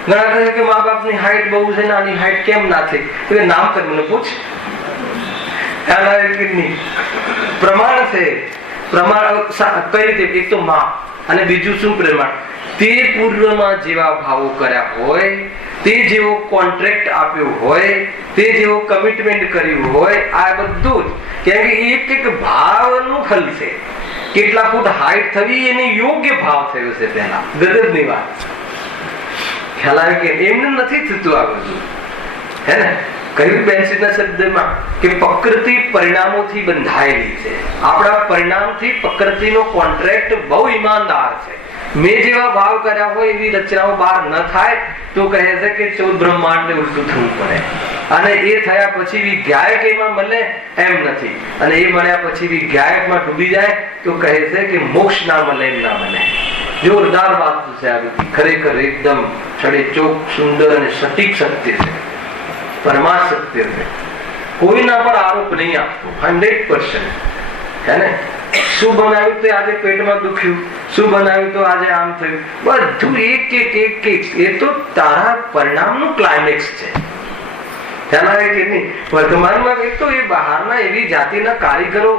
ઘણા કહે કે મા બાપની હાઈટ બહુ છે ને આની હાઈટ કેમ ના થઈ? તો નામ કરીને પૂછ. પ્રમાણ છે. પ્રમાણ કઈ રીતે? એક તો માપ અને બીજું શું પ્રમાણ? તે પૂર્વમાં જેવા ભાવો કર્યા હોય, તે જેવો કોન્ટ્રાક્ટ આપ્યો હોય, તે જેવો કમિટમેન્ટ કર્યું હોય, આ બધું જ. કેમ કે એક એક ભાવનું ફલ છે. કેટલા ફૂટ હાઈટ થવી એની યોગ્ય ભાવ થયો છે પહેલા. ગજબની વાત. ખ્યાલ આવે કે એમને નથી થતું આ બધું? હે ને? કહ્યું બેન્સીના શબ્દમાં કે પ્રકૃતિ પરિણામોથી બંધાયેલી છે. આપણા પરિણામથી પ્રકૃતિનો કોન્ટ્રાક્ટ બહુ ઈમાનદાર છે. મેં જેવા ભાવ કર્યા હોય એવી રચનાઓ બહાર ન થાય તો કહે છે કે 14 બ્રહ્માંડને ઉલટું થવું પડે. અને એ થયા પછી વિજ્ઞાયક એમાં મળે એમ નથી. અને એ મળ્યા પછી વિજ્ઞાયકમાં ડૂબી જાય તો કહે છે કે મોક્ષ ના મળે એમ ના મળે. જોરદાર વાત છે આ બધી. ખરેખર એકદમ છડેચોક, સુંદર અને સટીક સત્ય છે. પરમાર્થ સત્ય છે. કોઈના પર આરોપ નહીં આપતો. 100%. હે ને? શું બનાવ્યું તો આજે પેટમાં દુખ્યું, શું બનાવ્યું તો આજે આમ થયું, બધું એક એક એક એક. એ તો તારા પરિણામનું ક્લાઇમેક્સ છે. ખ્યાલ આવે કે નહીં? વર્તમાનમાં એક તો એ બહારના એવી જાતિના કારીગરો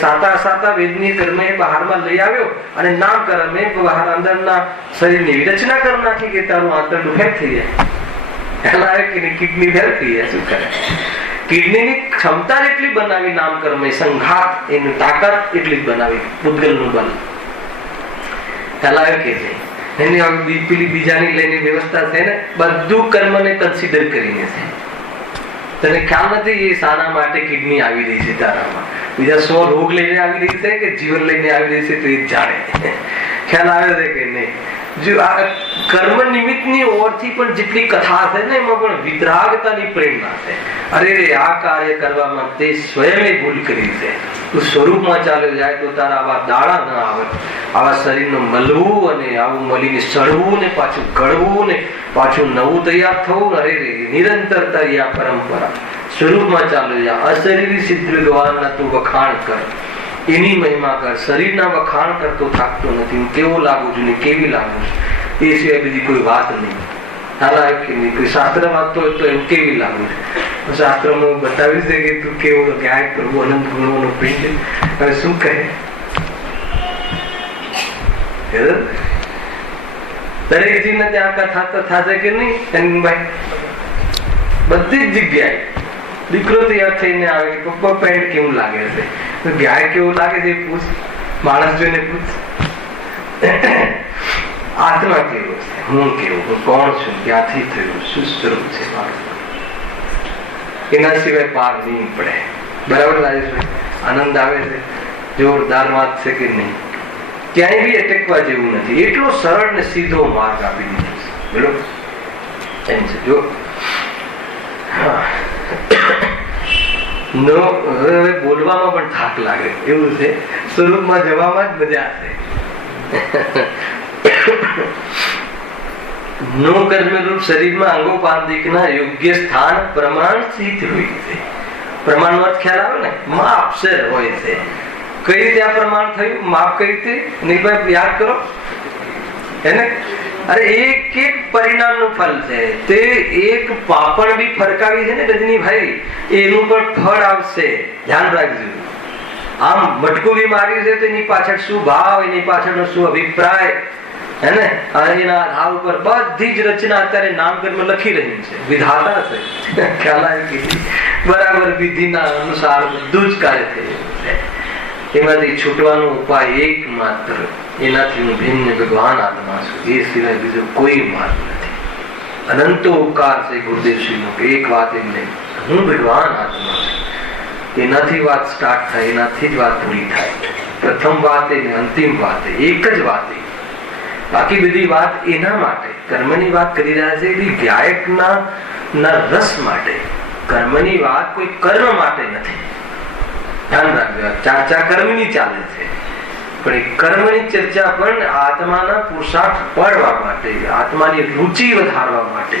સાતા વેદની કર્મ એ બહારમાં લઈ આવ્યો અને નામ કર્મ એ બહાર અંદરના શરીરની એવી રચના કરી નાખી કે તારું આંતરડું ફેલ થઈ જાય. ખ્યાલ આવે કે નહીં? કિડની ફેલ થઈ જાય. શું કરે? કિડનીની ક્ષમતા એટલી બનાવી નામ કર્મ, સંઘાત એની તાકાત એટલી જ બનાવી, પૂતગલનું બલ. ખ્યાલ આવે કે નહીં? એની પેલી બીજાની લઈને વ્યવસ્થા છે ને, બધું કર્મને કન્સિડર કરીને છે. તને ખ્યાલ નથી એ શાના માટે કિડની આવી રહી છે તારામાં? બીજા 100 રોગ લઈને આવી રહી છે કે જીવન લઈને આવી રહી છે તો એ જ જાણે. ખ્યાલ આવે છે કે નહીં? જો આ કર્મ નિમિત્તની ઓરથી પણ જેટલી કથા છે ને એમાં પણ વિતરાગતાની પ્રેરણા છે. અરે રે આ કાર્ય કરવામાં તે સ્વયં ભૂલ કરી છે. તું સ્વરૂપમાં ચાલ્યો જાય તો તારા આવા દાડા ન આવે. આવા શરીરનું મળવું અને આવું મળીને સડવું ને પાછું ગળવું ને પાછું નવું તૈયાર થવું. અરે રે નિરંતર તારી આ પરંપરા સ્વરૂપમાં ચાલ્યો જાય. અશરીરી સિદ્ધ ભગવાનના તું વખાણ કર, એની મહિમા કર. શરીરના વખાણ કરતો થાકતો નથી. કેવો લાગુ છું ને કેવી લાગુ છું એ સિવાય બીજી કોઈ વાત નહીં. કોઈ શાસ્ત્ર વાંચતો હોય તો એમ કેવી લાગુ છે? શાસ્ત્રમાં બતાવી છે કે તું કેવો ગાય પ્રભુ અનંત ગુણોનો પિંડ. હવે શું કહે? દરેક જીવને ત્યાં કથા તો થશે કે નહીં? બધી જ જગ્યાએ દીકરો તૈયાર થઈને આવે કે પપ્પા પેન્ટ કેવું લાગે છે, ગાય કેવું લાગે છે પૂછ, માણસ જોઈને પૂછ. આત્મા કેવો છે, હું કેવું, હું કોણ છું, ક્યાંથી થયું, શું સ્વરૂપ છે મારું, એના સિવાય પાર નહીં પડે. બરાબર લાગે છે? આનંદ આવે છે? જોરદાર વાત છે કે નહીં? ક્યાંય બી અટકવા જેવું નથી. એટલો સરળ ને સીધો માર્ગ આપી દીધો છે. બોલો એમ છે. જો હવે બોલવામાં પણ થાક લાગે એવું છે. સ્વરૂપમાં જવામાં જ મજા છે. નો કર્મરૂપ શરીરમાં અંગોપાંતિકના યોગ્ય સ્થાન પ્રમાણ સ્થિત હોય છે. પ્રમાણનો અર્થ ખ્યાલ આવે ને? માપસર હોય છે. કઈ રીતે આ પ્રમાણ થયું? માપ કઈ રીતે? નિર્ભય યાદ કરો એને. અરે એક એક પરિણામ નું ફળ છે. તે એક પાપણ બી ફરકાવી છે ને રજનીભાઈ, એનું પણ ફળ આવશે. ધ્યાન રાખજો. આમ મટકું બી માર્યું છે તો એની પાછળ શું ભાવ, એની પાછળનો શું અભિપ્રાય, હે ને? એના આધાર ઉપર બધી જ રચના અત્યારે નામકર્મ લખી રહી છે. વિધાતા છે. ખ્યાલ આવે કે બરાબર વિધિના અનુસાર બધું જ કાર્ય થયું છે. એમાંથી છૂટવાનો ઉપાય એક માત્ર, એનાથી હું ભિન્ન ભગવાન આત્મા છું, એ સિવાય બીજો કોઈ માર્ગ નથી. અનંતો ઉપકાર છે ગુરુદેવશ્રીનો કે એક વાત એમને, હું ભગવાન આત્મા છું. એનાથી વાત સ્ટાર્ટ થાય, એનાથી જ વાત પૂરી થાય. પ્રથમ વાત એ, અંતિમ વાત એ, એક જ વાત એ. બાકી બધી વાત એના માટે. કર્મની વાત કરી રહ્યા છે એ ગાયકના રસ માટે. કર્મની વાત કોઈ કર્મ માટે નથી. ધ્યાન રાખજો. ચર્ચા કર્મની ચાલે છે, પણ એ કર્મની ચર્ચા પણ આત્માના પુરુષાર્થ પાડવા માટે, આત્માની રુચિ વધારવા માટે.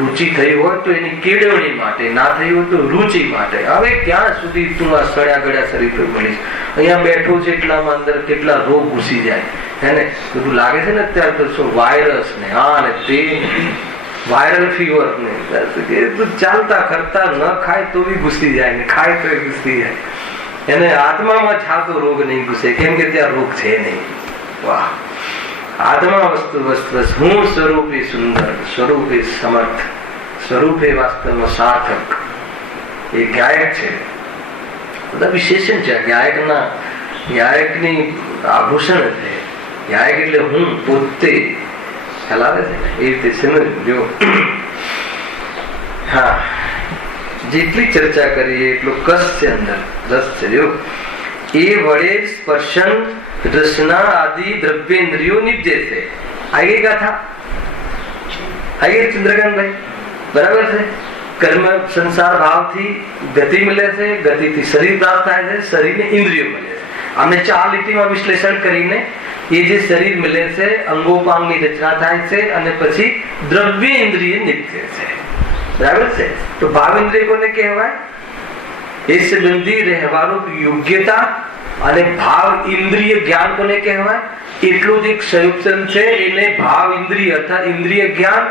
રુચિ થઈ હોય તો એની કેળવણી માટે, ના થઈ હોય તો રુચિ માટે. હવે ક્યાં સુધી તું આ સડ્યા ગળ્યા શરીર પર મળીશ? અહીંયા બેઠો છે એટલામાં અંદર કેટલા રોગ ઘૂસી જાય, હે ને? બધું લાગે છે ને અત્યારે તો શું વાયરસ ને આ ને તે, વાયરલ ફીવર ને, ચાલતા કરતા ન ખાય તો બી ઘૂસી જાય ને ખાય તો ઘૂસી જાય. એને આત્મામાં છાતો રોગ નહીં ઘૂસે, કેમ કે ત્યાં રોગ છે નહીં. વાહ! આત્મા વસ્તુ વસ્તુ હું સ્વરૂપે સુંદર, સ્વરૂપે સમર્થ, સ્વરૂપે વાસ્તવમાં સાર્થક. એ ગાયક છે. બધા વિશેષણ છે ગાયકના. ગાયકની આભૂષણ છે. ગાયક એટલે હું પોતે. ખ્યાલ આવે છે? એ રીતે સમજો. હા, જેટલી ચર્ચા કરીએ એટલો કસ છે, અંદર રસ છે. જો એ વડે સ્પર્શન રસના આદિ દ્રવ્યેન્દ્રિયો નિપજે છે. આવી ગાથા આવી ગઈ ચંદ્રકાંતભાઈ? બરાબર છે. કર્મ સંસાર ભાવથી ગતિ મળે છે, ગતિથી શરીર પ્રાપ્ત થાય છે, શરીરને ઇન્દ્રિયો મળે છે. આમને 4 લીટીમાં વિશ્લેષણ કરીને એ જે શરીર મળે છે, અંગોપાંગની રચના થાય છે અને પછી દ્રવ્ય ઇન્દ્રિય નિપજે છે. બરાબર છે? તો ભાવ ઇન્દ્રિય કોને કહેવાય? એ સંબંધી રહેવાનું યોગ્યતા. અને ભાવ ઇન્દ્રિય જ્ઞાન કોને કહેવાય? એટલું જ એક સંયુક્ત છે. એને ભાવ ઇન્દ્રિય અર્થાત ઇન્દ્રિય જ્ઞાન.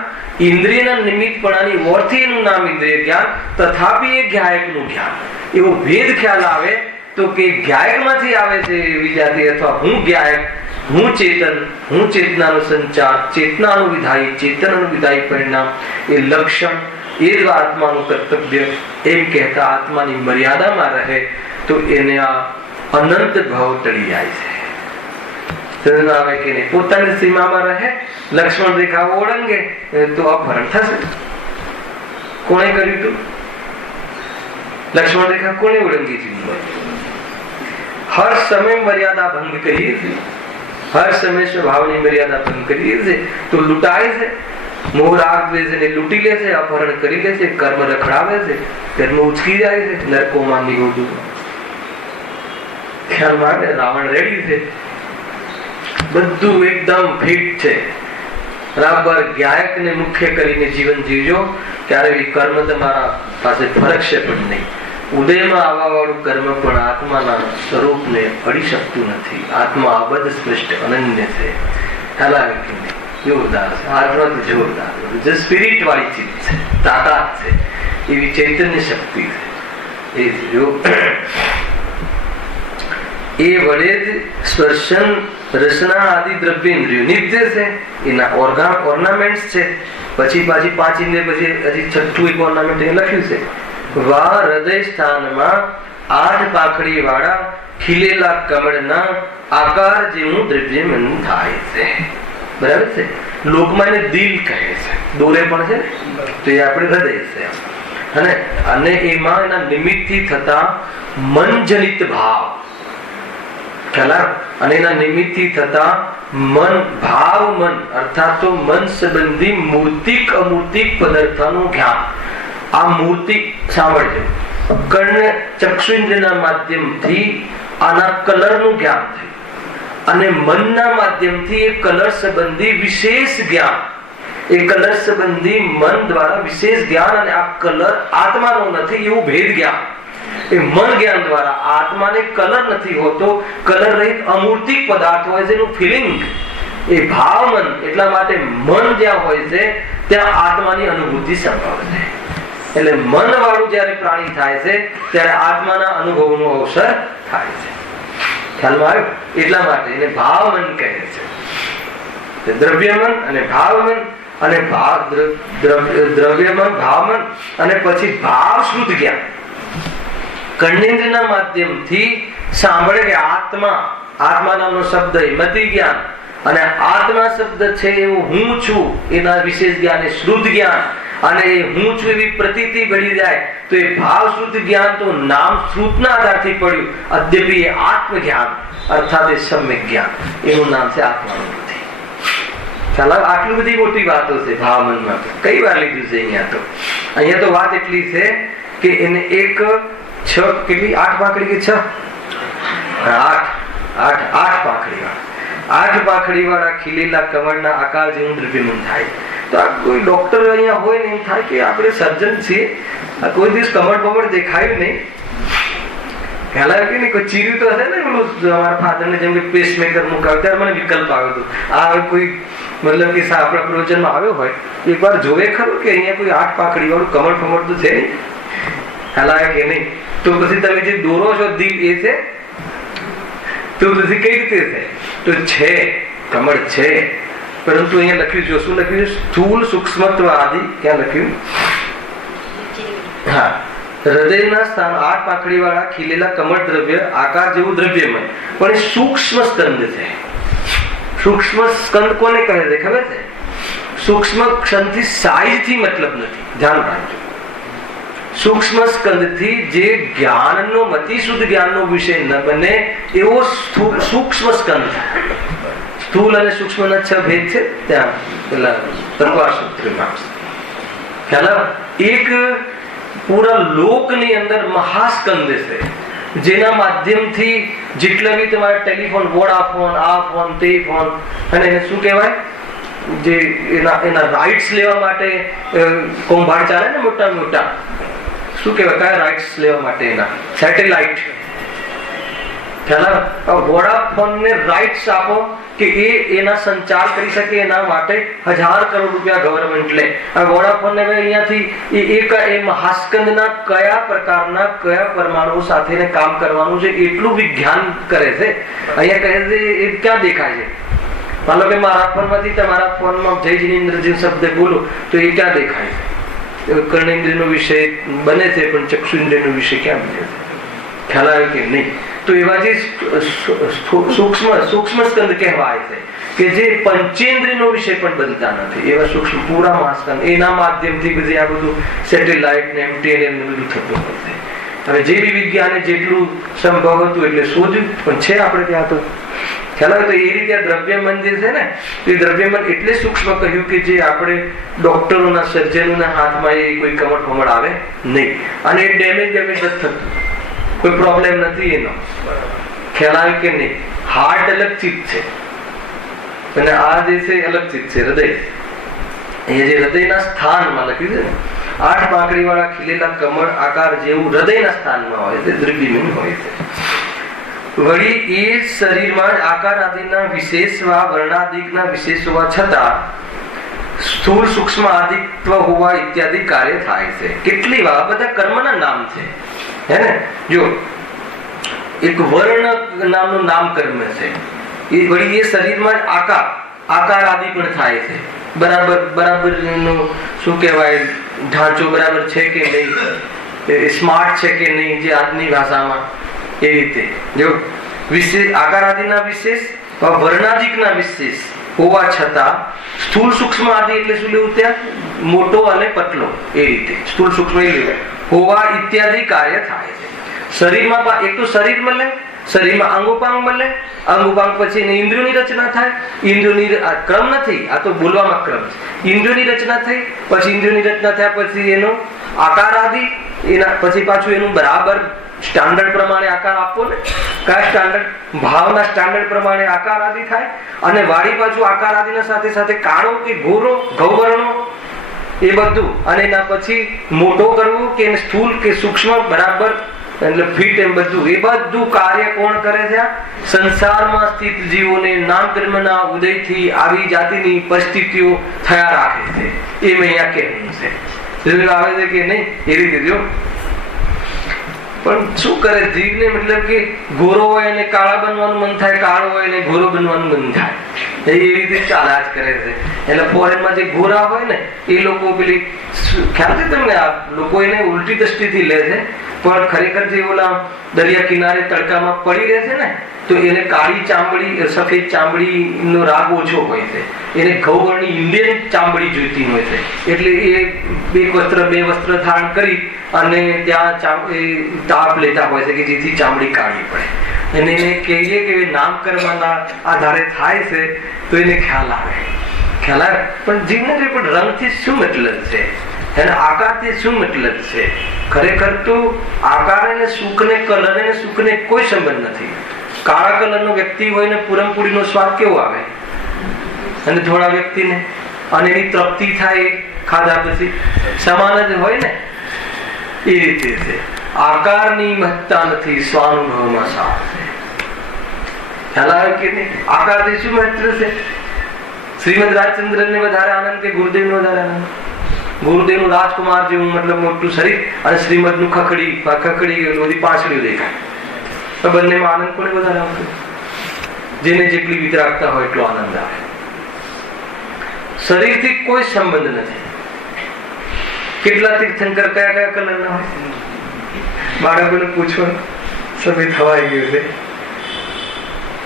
ઇન્દ્રિયના નિમિત્તપણાની ઓરથી એનું નામ ઇન્દ્રિય જ્ઞાન. તથાપિ એ ગાયકનું જ્ઞાન. એવો ભેદ ખ્યાલ આવે તો કે ગાયકમાંથી આવે છે એવી જાતિ, અથવા હું ગાયક, હું ચેતન, હું ચેતનાનો સંચાર, ચેતનાનું વિધાયી, ચેતનાનું વિધાયી પરિણામ, એ લક્ષણ, એ જ આત્માનું કર્તવ્ય. એમ કહેતા આત્માની મર્યાદામાં રહે તો એને આ અનંત ભાવ ટળી જાય છે. આવે કે નહીં? પોતાની સીમામાં રહે, લક્ષ્મણ રેખા ઓળંગે તો અપહરણ થશે. કોણે કર્યું તું? લક્ષ્મણ રેખા કોને ઓળંગી છે? હર સમય મર્યાદા ભંગ કરીએ છીએ, હર સમય સ્વભાવની મર્યાદા ભંગ કરીએ છીએ તો લૂંટાય છે, મોહ રાગ દ્વેષ ને લૂંટી લે છે, અપહરણ કરી લે છે, કર્મ રખડાવે છે, કર્મ ઉચકી જાય છે, નરકોમાં નિગોડું. ખ્યાલ માટે રાવણ રેડી છે, બધું એકદમ ફિટ છે, બરાબર. ગાયક ને મુખ્ય કરીને જીવન જીવજો, ત્યારે કર્મ તમારા પાસે ફરકશે પણ નહીં. ઉદયમાં આવવા વાળું કર્મ પણ આત્માના સ્વરૂપને અડી શકતું નથી. આત્મા અબધ સ્પૃષ્ટ અનન્ય છે. જોરદાર છે, આત્મા તો જોરદાર, જે સ્પિરિટ વાળી ચીજ છે, તાકાત છે, એવી ચૈતન્ય શક્તિ છે. એ વડે જ સ્પર્શન રસના આદિ દ્રવ્યેન્દ્રિયો નિત્ય છે, એના ઓર્નામેન્ટ છે. પછી પાછી 5 ઇન્દ્રિય પછી હજી છઠ્ઠું એક ઓર્નામેન્ટ એ લખ્યું છે, વા હૃદય સ્થાનમાં 8 પાંખડી વાળા ખીલેલા કમળના આકાર જેવું દ્રવ્યમન થાય છે. બરાબર છે. લોકમાં એને દિલ કહે છે, દોરે પણ છે તો એ આપણે હૃદય છે. અને એમાં એના નિમિત્તથી થતા મનજનિત ભાવ, અને એના નિમિત્તથી થતા મન ભાવ મન અર્થાત તો મન સંબંધી મૂર્તિક અમૂર્તિક પદાર્થોનું જ્ઞાન. આ મૂર્તિક સાંભળજો, કર્ણ ચક્ષુઇન્દ્રના માધ્યમથી આના કલરનું જ્ઞાન થયું, અને મનના માધ્યમથી એ કલર સંબંધી વિશેષ જ્ઞાન, એ કલર સંબંધી મન દ્વારા વિશેષ જ્ઞાન. અને આ કલર આત્માનો નથી એવું ભેદ જ્ઞાન. એ મન જ્ઞાન દ્વારા આત્માને કલર નથી હોતો, કલર રહિત અમૂર્તિક પદાર્થ હોય છે એનું ફિલિંગ, એ ભાવ મન. એટલા માટે મન જ્યાં હોય છે ત્યાં આત્માની અનુભૂતિ સંભવ છે. એટલે મન વાળું જયારે પ્રાણી થાય છે ત્યારે આત્માના અનુભવનો અવસર થાય છે. ખ્યાલમાં આવ્યો? એટલા માટે એને ભાવ મન કહે છે. દ્રવ્યમન અને ભાવમન, અને દ્રવ્યમન ભાવમન, અને પછી ભાવ શ્રુત જ્ઞાન. કર્ણેન્દ્રના માધ્યમથી સાંભળે કે આત્મા નામનો શબ્દ મતિ જ્ઞાન, અને આત્મા શબ્દ છે એવું હું છું એના વિશેષ જ્ઞાન એ શ્રુત જ્ઞાન. અને એ હું છું એવી પ્રતીતિ બળી જાય તો એ ભાવ શ્રુત જ્ઞાન તો નામ શ્રુતના આધારથી પડ્યું. અદ્યપી એ આત્મ જ્ઞાન અર્થાત એ સમ્યક જ્ઞાન, એનું નામ છે આત્માનુભૂતિ. ચાલો, આટલી બધી મોટી વાતો છે ભાવમનમાં. કઈ વાર લીધું છે અહીંયા તો વાત એટલી છે કે એને એક 6 કેટલી 8 પાંખડી કે 6 8 પાંખડી વાળા 8 પાંખડી વાળા ખીલેલા કમળના આકાર જેવું દ્રવ્યમન થાય. તો આ કોઈ ડોક્ટર અહીંયા હોય ને એમ થાય કે આપણે સર્જન છીએ, આ કોઈ દિવસ કમળ દેખાયું નહીં. ખ્યાલ આવ્યો કે નહીં? કોઈ ચીર્યું તો હશે ને. અમારા ફાધરને જેમ કે પેસમેકર મુકાવ્યું ત્યારે મને વિકલ્પ આવ્યો હતો. આ કોઈ મતલબ કે આપણા પ્રવચનમાં આવ્યો હોય એકવાર જોવે ખરું કે અહીંયા કોઈ 8 પાંખડી વાળું કમળ તો છે નહીં. ખ્યાલ આવે કે નહીં? તો પછી તમે જે દોરો છો દિલ એ છે, તો પછી કઈ રીતે છે? તો છે, કમળ છે, પરંતુ અહીંયા લખ્યું છે, શું લખ્યું છે? સ્થૂળ સૂક્ષ્મત્વ આદિ. ક્યાં લખ્યું? હા, હૃદયના સ્થાન 8 પાંખડી વાળા ખીલેલા કમળ દ્રવ્ય આકાર જેવું દ્રવ્યમય, પણ એ સૂક્ષ્મ સ્કંદ છે. સૂક્ષ્મ સ્કંદ કોને કહે છે ખબર છે? સૂક્ષ્મ સ્કંદ થી સાઈઝ થી મતલબ નથી, ધ્યાન રાખજો. સૂક્ષ્મ સ્કંદ થી જે જ્ઞાનનો મતિ શુદ્ધ જ્ઞાનનો વિષય ન બને એવો સૂક્ષ્મ સ્કંદ. સ્થૂલ અને સૂક્ષ્મના 6 ભેદ છે ત્યાં પેલા તત્વા સૂત્રમાં. એક પૂરા લોકની અંદર મહાસ્કંદ છે, જેના માધ્યમથી જેટલા બી તમારા ટેલિફોન, વોડાફોન, આ ફોન, તે ફોન, અને એને શું કહેવાય, જે એના રાઇટ્સ લેવા માટે કૌભાંડ ચાલે ને મોટા મોટા, શું કહેવાય, કયા રાઇટ્સ લેવા માટે? એના સેટેલાઇટ. વોડાફોન ને રાઇટ્સ આપો કે એના સંચાર કરી શકે, એના માટે 1000 કરોડ રૂપિયા ગવર્મેન્ટ લે. વોડાફોન ને અહીંયાથી એ મહાસ્કંદના કયા પ્રકારના કયા પરમાણુ સાથે કામ કરવાનું છે એટલું વિજ્ઞાન કરે છે. અહીંયા કહે છે એ ક્યાં દેખાય છે? માનો કે મારા ફોનમાંથી તમારા ફોનમાં જય જિનેન્દ્ર જે શબ્દ બોલો તો એ ક્યાં દેખાય છે? કર્ણેન્દ્રિયનો વિષય બને છે પણ ચક્ષુઇન્દ્રિયનો વિષય ક્યાં બને છે? ખ્યાલ આવે કે નહીં? તો એવા જે સૂક્ષ્મ સ્કંદ કહેવાય છે કે જે પંચેન્દ્રિયનો વિષય પણ બનતા નથી, એવા સૂક્ષ્મ પૂરા મહાસ્કંદ, એના માધ્યમથી બધી આ બધું સેટેલાઇટ ને MTN બધું થતું હોય છે. હવે જે બી વિજ્ઞાને જેટલું સંભવ હતું એટલે શોધ્યું, પણ છે આપણે ત્યાં તો ખ્યાલ આવે તો એ રીતે આ દ્રવ્યમન જે છે ને એ દ્રવ્યમન એટલે સૂક્ષ્મ કહ્યું કે જે આપણે ડોક્ટરોના સર્જનોના હાથમાં એ કોઈ કમળ ફમળ આવે નહીં, અને એ ડેમેજ જ થતું, કોઈ પ્રોબ્લેમ નથી એનો. ખ્યાલ આવે કે નહીં? હાર્ટ અલગ ચીજ છે અને આ જે છે અલગ ચીજ છે. હૃદય, એ જે હૃદયના સ્થાનમાં લખ્યું છે ને, 8 પાંખડી વાળા ખીલેલા કમળ આકાર જેવું હૃદયના સ્થાનમાં હોય છે, દ્રવ્યમન હોય છે. વળી એ શરીરમાં આકાર આદિના વિશેષ વર્ણાદિકના વિશેષ હોવા છતાં સ્થૂળ સૂક્ષ્મ આદિત્વ હોવા ઇત્યાદિ કાર્ય થાય છે. કેટલી વાર બધા કર્મના નામ છે, હે ને? જો એક વર્ણ નામનું નામ કર્મ છે, એ વળી એ શરીરમાં આકાર આદિ પણ થાય છે. બરાબર શું કહેવાય, ઢાંચો બરાબર છે કે નહીં, સ્માર્ટ છે કે નહીં, જે આજની ભાષામાં એ રીતે જો વિશેષ આકાર આદિના વિશેષ વર્ણાદિકના વિશેષ હોવા છતાં સ્થૂળ સૂક્ષ્મ આદિ એટલે શું લેવું ત્યાં? મોટો અને પતલો, એ રીતે સ્થૂળ સૂક્ષ્મ હોવા ઇત્યાદિ કાર્ય થાય છે. શરીરમાં એક તો શરીર મળે, શરીરમાં અંગોપાંગ મળે, અંગોપાંગ પછી ઇન્દ્રિયોની રચના થાય. ઇન્દ્રિયોની ક્રમ નથી, આ તો બોલવામાં ક્રમ છે. ઇન્દ્રિયોની રચના થઈ, પછી ઇન્દ્રિયોની રચના થયા પછી એનો આકાર આદિ, એના પછી પાછું એનું બરાબર સ્ટાન્ડર્ડ પ્રમાણે આકાર આપવો ને, કયા સ્ટાન્ડર્ડ? ભાવના સ્ટાન્ડર્ડ પ્રમાણે આકાર આદિ થાય. અને વાળી પાછું આકાર આદિના સાથે સાથે કાળો કે ગોરો, ગૌવર્ણો, એ બધું. અને એના પછી મોટો કરવું કે સ્થૂળ કે સૂક્ષ્મ બરાબર એટલે ફિટ, એમ બધું એ બધું કાર્ય કોણ કરે છે? સંસારમાં સ્થિત જીવોને નામ કર્મના ઉદયથી આવી જાતિની પરિસ્થિતિઓ થયા રાખે છે. એ મેં અહીંયા કહેવું છે. આવે છે કે નહીં? એ રીતે જો. પણ શું કરે જીવને? મતલબ કે ગોરો હોય અને કાળા બનવાનું મન થાય, કાળો હોય અને ગોરો બનવાનું મન થાય, એ રીતે ચાલ્યા જ કરે છે. એટલે ફોરેનમાં જે ગોરા હોય ને એ લોકો પેલી ખ્યાલ છે તમને? આ લોકો એને ઉલટી દ્રષ્ટિથી લે છે, પણ ખરેખર જે ઓલા દરિયા કિનારે તડકામાં પડી રહે છે ને, તો એને કાળી ચામડી, સફેદ ચામડીનો રાગ ઓછો હોય છે. એને ગૌવર્ણી ઇન્ડિયન ચામડી જોઈતી હોય છે. એટલે એ બે વસ્ત્ર ધારણ કરી અને ત્યાં તાપ લેતા હોય છે કે જેથી ચામડી કાઢી પડે. અને એને કહીએ કે નામ કરવાના આધારે થાય છે તો એને ખ્યાલ આવે. પણ જીવને પણ રંગથી શું મતલબ છે? એને આકારથી શું મતલબ છે? ખરેખર તો આકાર અને સુખ ને કલર અને સુખ ને કોઈ સંબંધ નથી. કાળા કલરનો વ્યક્તિ હોય ને પૂરમપુરીનો સ્વાદ કેવો આવે, અને ધોળા વ્યક્તિને અને એની તૃપ્તિ થાય ખાધા પછી સમાન જ હોય ને, એ રીતે છે. આકારની મહત્તા નથી, સ્વાનુભવમાં સાર છે. ખ્યાલ આવે કે નહીં? આકારથી શું મહત્વ છે? શ્રીમદ રાજચંદ્રને વધારે આનંદ કે ગુરુદેવનો વધારે આનંદ? ગુરુદેવનું રાજકુમાર જેવું મતલબ મોટું શરીર અને શ્રીમદનું ખખડી ગયેલું, બધી પાંસળીઓ દેખાય. તો બંનેમાં આનંદ કોને વધારે આવતો? જેને જેટલી વિતરાગતા હોય એટલો આનંદ આવે. શરીરથી કોઈ સંબંધ નથી. કેટલા તીર્થંકર કયા કલરના હોય? બાળકોને પૂછો, સફેદ થવાઈ ગયું છે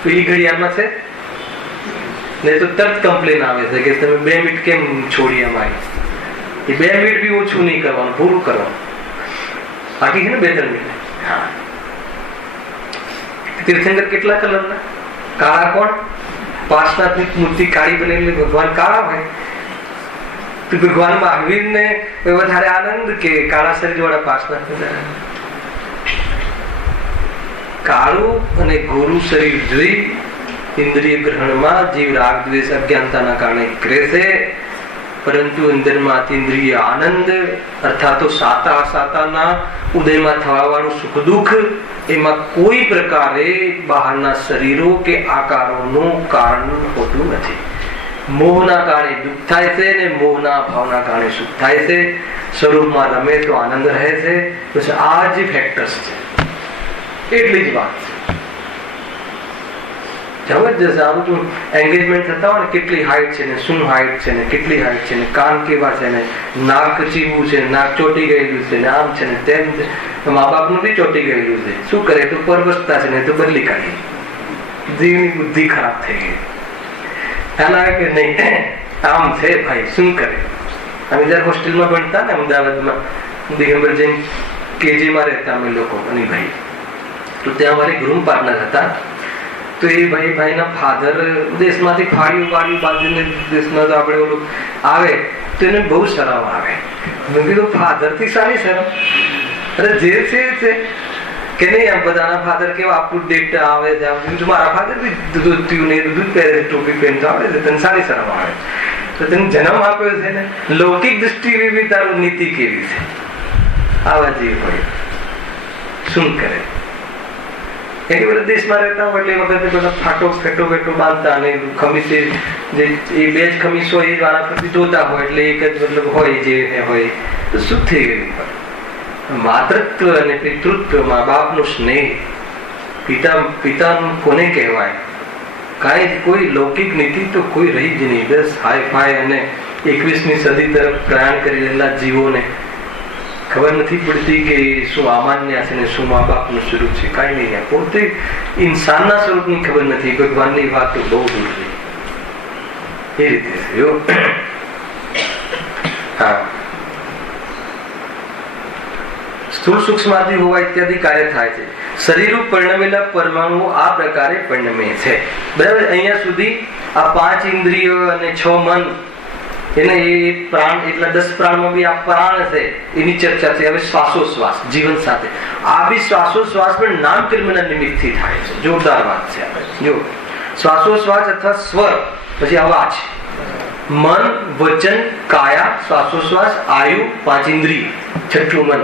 તો એ ઘડિયાળમાં છે નહીં તો તરત કમ્પ્લેન આવે છે કે તમે 2 મિનિટ કેમ છોડી અમારી. એ 2 મિનિટ બી ઓછું નહીં કરવાનું, પૂરું કરવાનું. બાકી છે ને 2-3 મિનિટ. તીર્થંકર કેટલા કલરના? કાળા કોણ? પાર્શનાથની મૂર્તિ કાળી બનેલી, ભગવાન કાળા હોય. તો ભગવાન મહાવીરને વધારે આનંદ કે કાળા શરીર વાળા પાર્શનાથ વધારે આનંદ? કાળું અને ગોરું શરીર જોઈ ઇન્દ્રિય ગ્રહણમાં જીવ રાગ દ્વેષ અજ્ઞાનતાના કારણે કરે છે, પરંતુ અંદરમાં અતિન્દ્રિય આનંદ અર્થાત તો સાતા અસાતાના ઉદયમાં થવા વાળું સુખ દુઃખ એમાં કોઈ પ્રકારે બહારના શરીરો કે આકારોનું કારણ હોતું નથી. મોહના કારણે દુઃખ થાય છે ને મોહના ભાવના કારણે સુખ થાય છે. સ્વરૂપમાં રમે તો આનંદ રહે છે. બસ આ જ ફેક્ટર્સ છે, એટલી જ વાત છે. જબરજસ્ત આવું તો એન્ગેજમેન્ટ થતા હોય ને, કેટલી હાઈટ છે ને, શું હાઈટ છે ને, કેટલી હાઈટ છે ને, કાન કેવા છે ને, નાક ચીવું છે, નાક ચોટી ગયેલું છે ને, આમ છે ને તેમ છે. મા બાપનું બી ચોટી ગયેલું છે. શું કરે? તો પરવસતા છે ને તો બદલી કાઢી. જીવની બુદ્ધિ ખરાબ થઈ ગઈ. ખ્યાલ આવે કે નહીં? આમ છે ભાઈ, શું કરે? અમે જયારે હોસ્ટેલમાં ભણતા ને અમદાવાદમાં, દિગંબર જૈન કેજીમાં રહેતા અમે લોકો અને ભાઈ, તો ત્યાં અમારી ગ્રુમ પાર્ટનર હતા. તો એ ભાઈના ફાધર દેશમાંથી ફાળ્યું બાંધીને દેશમાં તો આપણે ઓલું આવે તો એને બહુ શરમ આવે. મેં કીધું ફાધર થી સારી શરમ? અરે જે છે કે નહીં, આમ બધાના ફાધર કેવા અપ ટુ ડેટ આવે છે. મારા ફાધર બી દૂધ પહેરે, ટોપી પહેરતો આવે છે, તને સારી શરમ આવે? તો તને જન્મ આપ્યો છે ને, લૌકિક દ્રષ્ટિએ બી તારું નીતિ કેવી છે? આવા જીવ હોય શું કરે? એટલી બધા દેશમાં રહેતા હોય એટલે વખતે બધા ફેટો બાંધતા અને ખમીસે જે એ બે જ ખમીસ હોય એ વાળા પરથી ધોતા હોય એટલે એક જ મતલબ હોય જે હોય. તો શું થઈ ગયું? માતૃત્વ અને પિતૃત્વ, મા બાપનો સ્નેહ, પિતાનું કોને કહેવાય? કાંઈ કોઈ લૌકિક નીતિ તો કોઈ રહી જ નહીં. બસ હાઈ ફાઈ અને 21મી સદી તરફ પ્રયાણ કરી રહેલા જીવોને ખબર નથી પડતી કે શું અમાન્ય છે ને શું મા બાપનું સ્વરૂપ છે. કાંઈ નહીં, પોતે ઇન્સાનના સ્વરૂપની ખબર નથી. ભગવાનની વાત તો બહુ દૂર છે. એ રીતે છે. હા, સ્થૂળ સૂક્ષ્માદિ હોવા ઇત્યાદિ કાર્ય થાય છે. શરીરરૂપ પરિણમેલા પરમાણુઓ આ પ્રકારે પરિણમે છે. બરાબર? અહીંયા સુધી આ 5 ઇન્દ્રિયો અને 6 મન એને એ પ્રાણ, એટલા 10 પ્રાણમાં બી આ પ્રાણ છે એની ચર્ચા છે. હવે શ્વાસોશ્વાસ જીવન સાથે, આ બી શ્વાસોશ્વાસ પણ નામ કર્મના નિમિત્તથી થાય છે. જોરદાર વાત છે. આપણે જો શ્વાસોશ્વાસ અથવા સ્વર, પછી અવાજ, મન, વચન, કાયા, શ્વાસોશ્વાસ, આયુ, 5 ઇન્દ્રિય, છઠ્ઠું મન.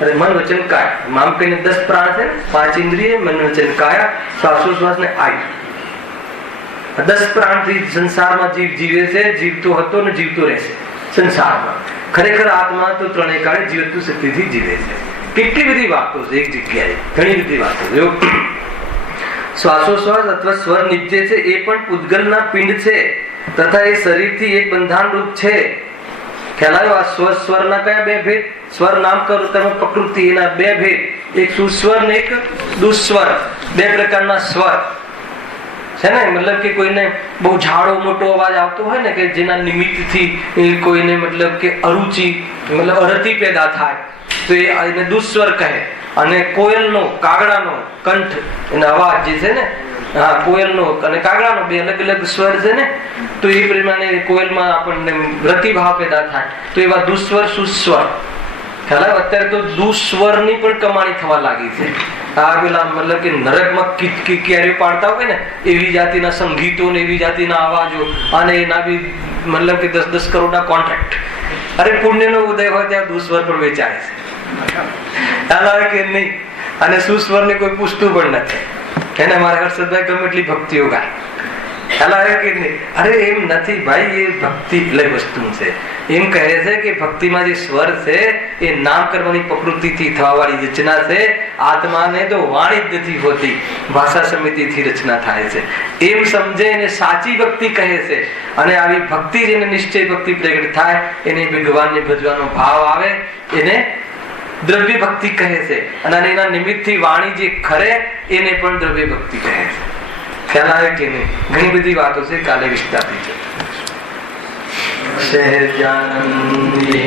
અરે મન, વચન, કાયા, આમ કહીને 10 પ્રાણ છે. 5 ઇન્દ્રિય, મન, વચન, કાયા, શ્વાસોશ્વાસ ને આયુ. 10 પ્રાણથી સંસારમાં જીવ જીવે છે, જીવતો હતો ને જીવતો રહેશે સંસારમાં. ખરેખર આત્મા તો ત્રણેય કાળે જીવતું શક્તિથી જીવે છે. કેટલી બધી વાતો છે એક જગ્યાએ, ઘણી બધી વાતો. શ્વાસોશ્વાસ અથવા સ્વર નિત્ય છે એ પણ પૂતગલના પિંડ છે તથા એ શરીરથી એક બંધાણ રૂપ છે. ખ્યાલ આવ્યો? આ સ્વરના કયા 2 ભેદ? સ્વર નામ કર્મ પ્રકૃતિ, એના 2 ભેદ, એક સુસ્વર ને એક દુસ્વર. 2 પ્રકારના સ્વર છે ને. મતલબ કે કોઈને બહુ ઝાડો મોટો અવાજ આવતો હોય ને, કે જેના નિમિત્તથી કોઈને મતલબ કે અરુચિ, મતલબ અરતિ પેદા થાય, તો એને દુસ્વર કહે. અને કોયલનો, કાગડાનો કંઠ, એનો અવાજ જે છે ને, હા, કોયલનો અને કાગડાનો 2 અલગ અલગ સ્વર છે ને, તો એ પ્રમાણે કોયલમાં આપણને રતિભાવ પેદા થાય. તો એવા દુસ્વર, સુસ્વર. ખ્યાલ? અત્યારે તો દુસ્વરની પણ કમાણી થવા લાગી છે. આ પેલા મતલબ કે નરકમાં કિક્યારીઓ પાડતા હોય ને, એવી જાતિના સંગીતો ને એવી જાતિના અવાજો, અને એના બી મતલબ કે 10-10 કરોડના કોન્ટ્રાક્ટ. અરે પુણ્યનો ઉદય હોય ત્યાં દુસ્વર પણ વેચાય છે. ખ્યાલ આવે કે નહીં? અને સુસ્વરને કોઈ પૂછતું પણ નથી. એને મારા હર્ષદભાઈ ગમે એટલી ભક્તિઓ ગાય. ખ્યાલ આવે કે નહીં? અરે એમ નથી ભાઈ, એ ભક્તિ એટલે વસ્તુ છે. એમ કહે છે કે ભક્તિમાં જે સ્વર છે એ નામ કર્મની પ્રકૃતિથી થવા વાળી રચના છે. આત્માને તો વાણી જ નથી હોતી, ભાષા સમિતિથી રચના થાય છે. એમ સમજે એને સાચી ભક્તિ કહે છે. અને આવી ભક્તિ જેને નિશ્ચય ભક્તિ પ્રગટ થાય, એને ભગવાનને ભજવાનો ભાવ આવે, એને દ્રવ્ય ભક્તિ કહે છે. અને એના નિમિત્તથી વાણી જે ખરે એને પણ દ્રવ્ય ભક્તિ કહે છે. ખ્યાલ આવે કે નહીં? ઘણી બધી વાતો છે, કાલે વિસ્તારથી છે. સહેજાનંદી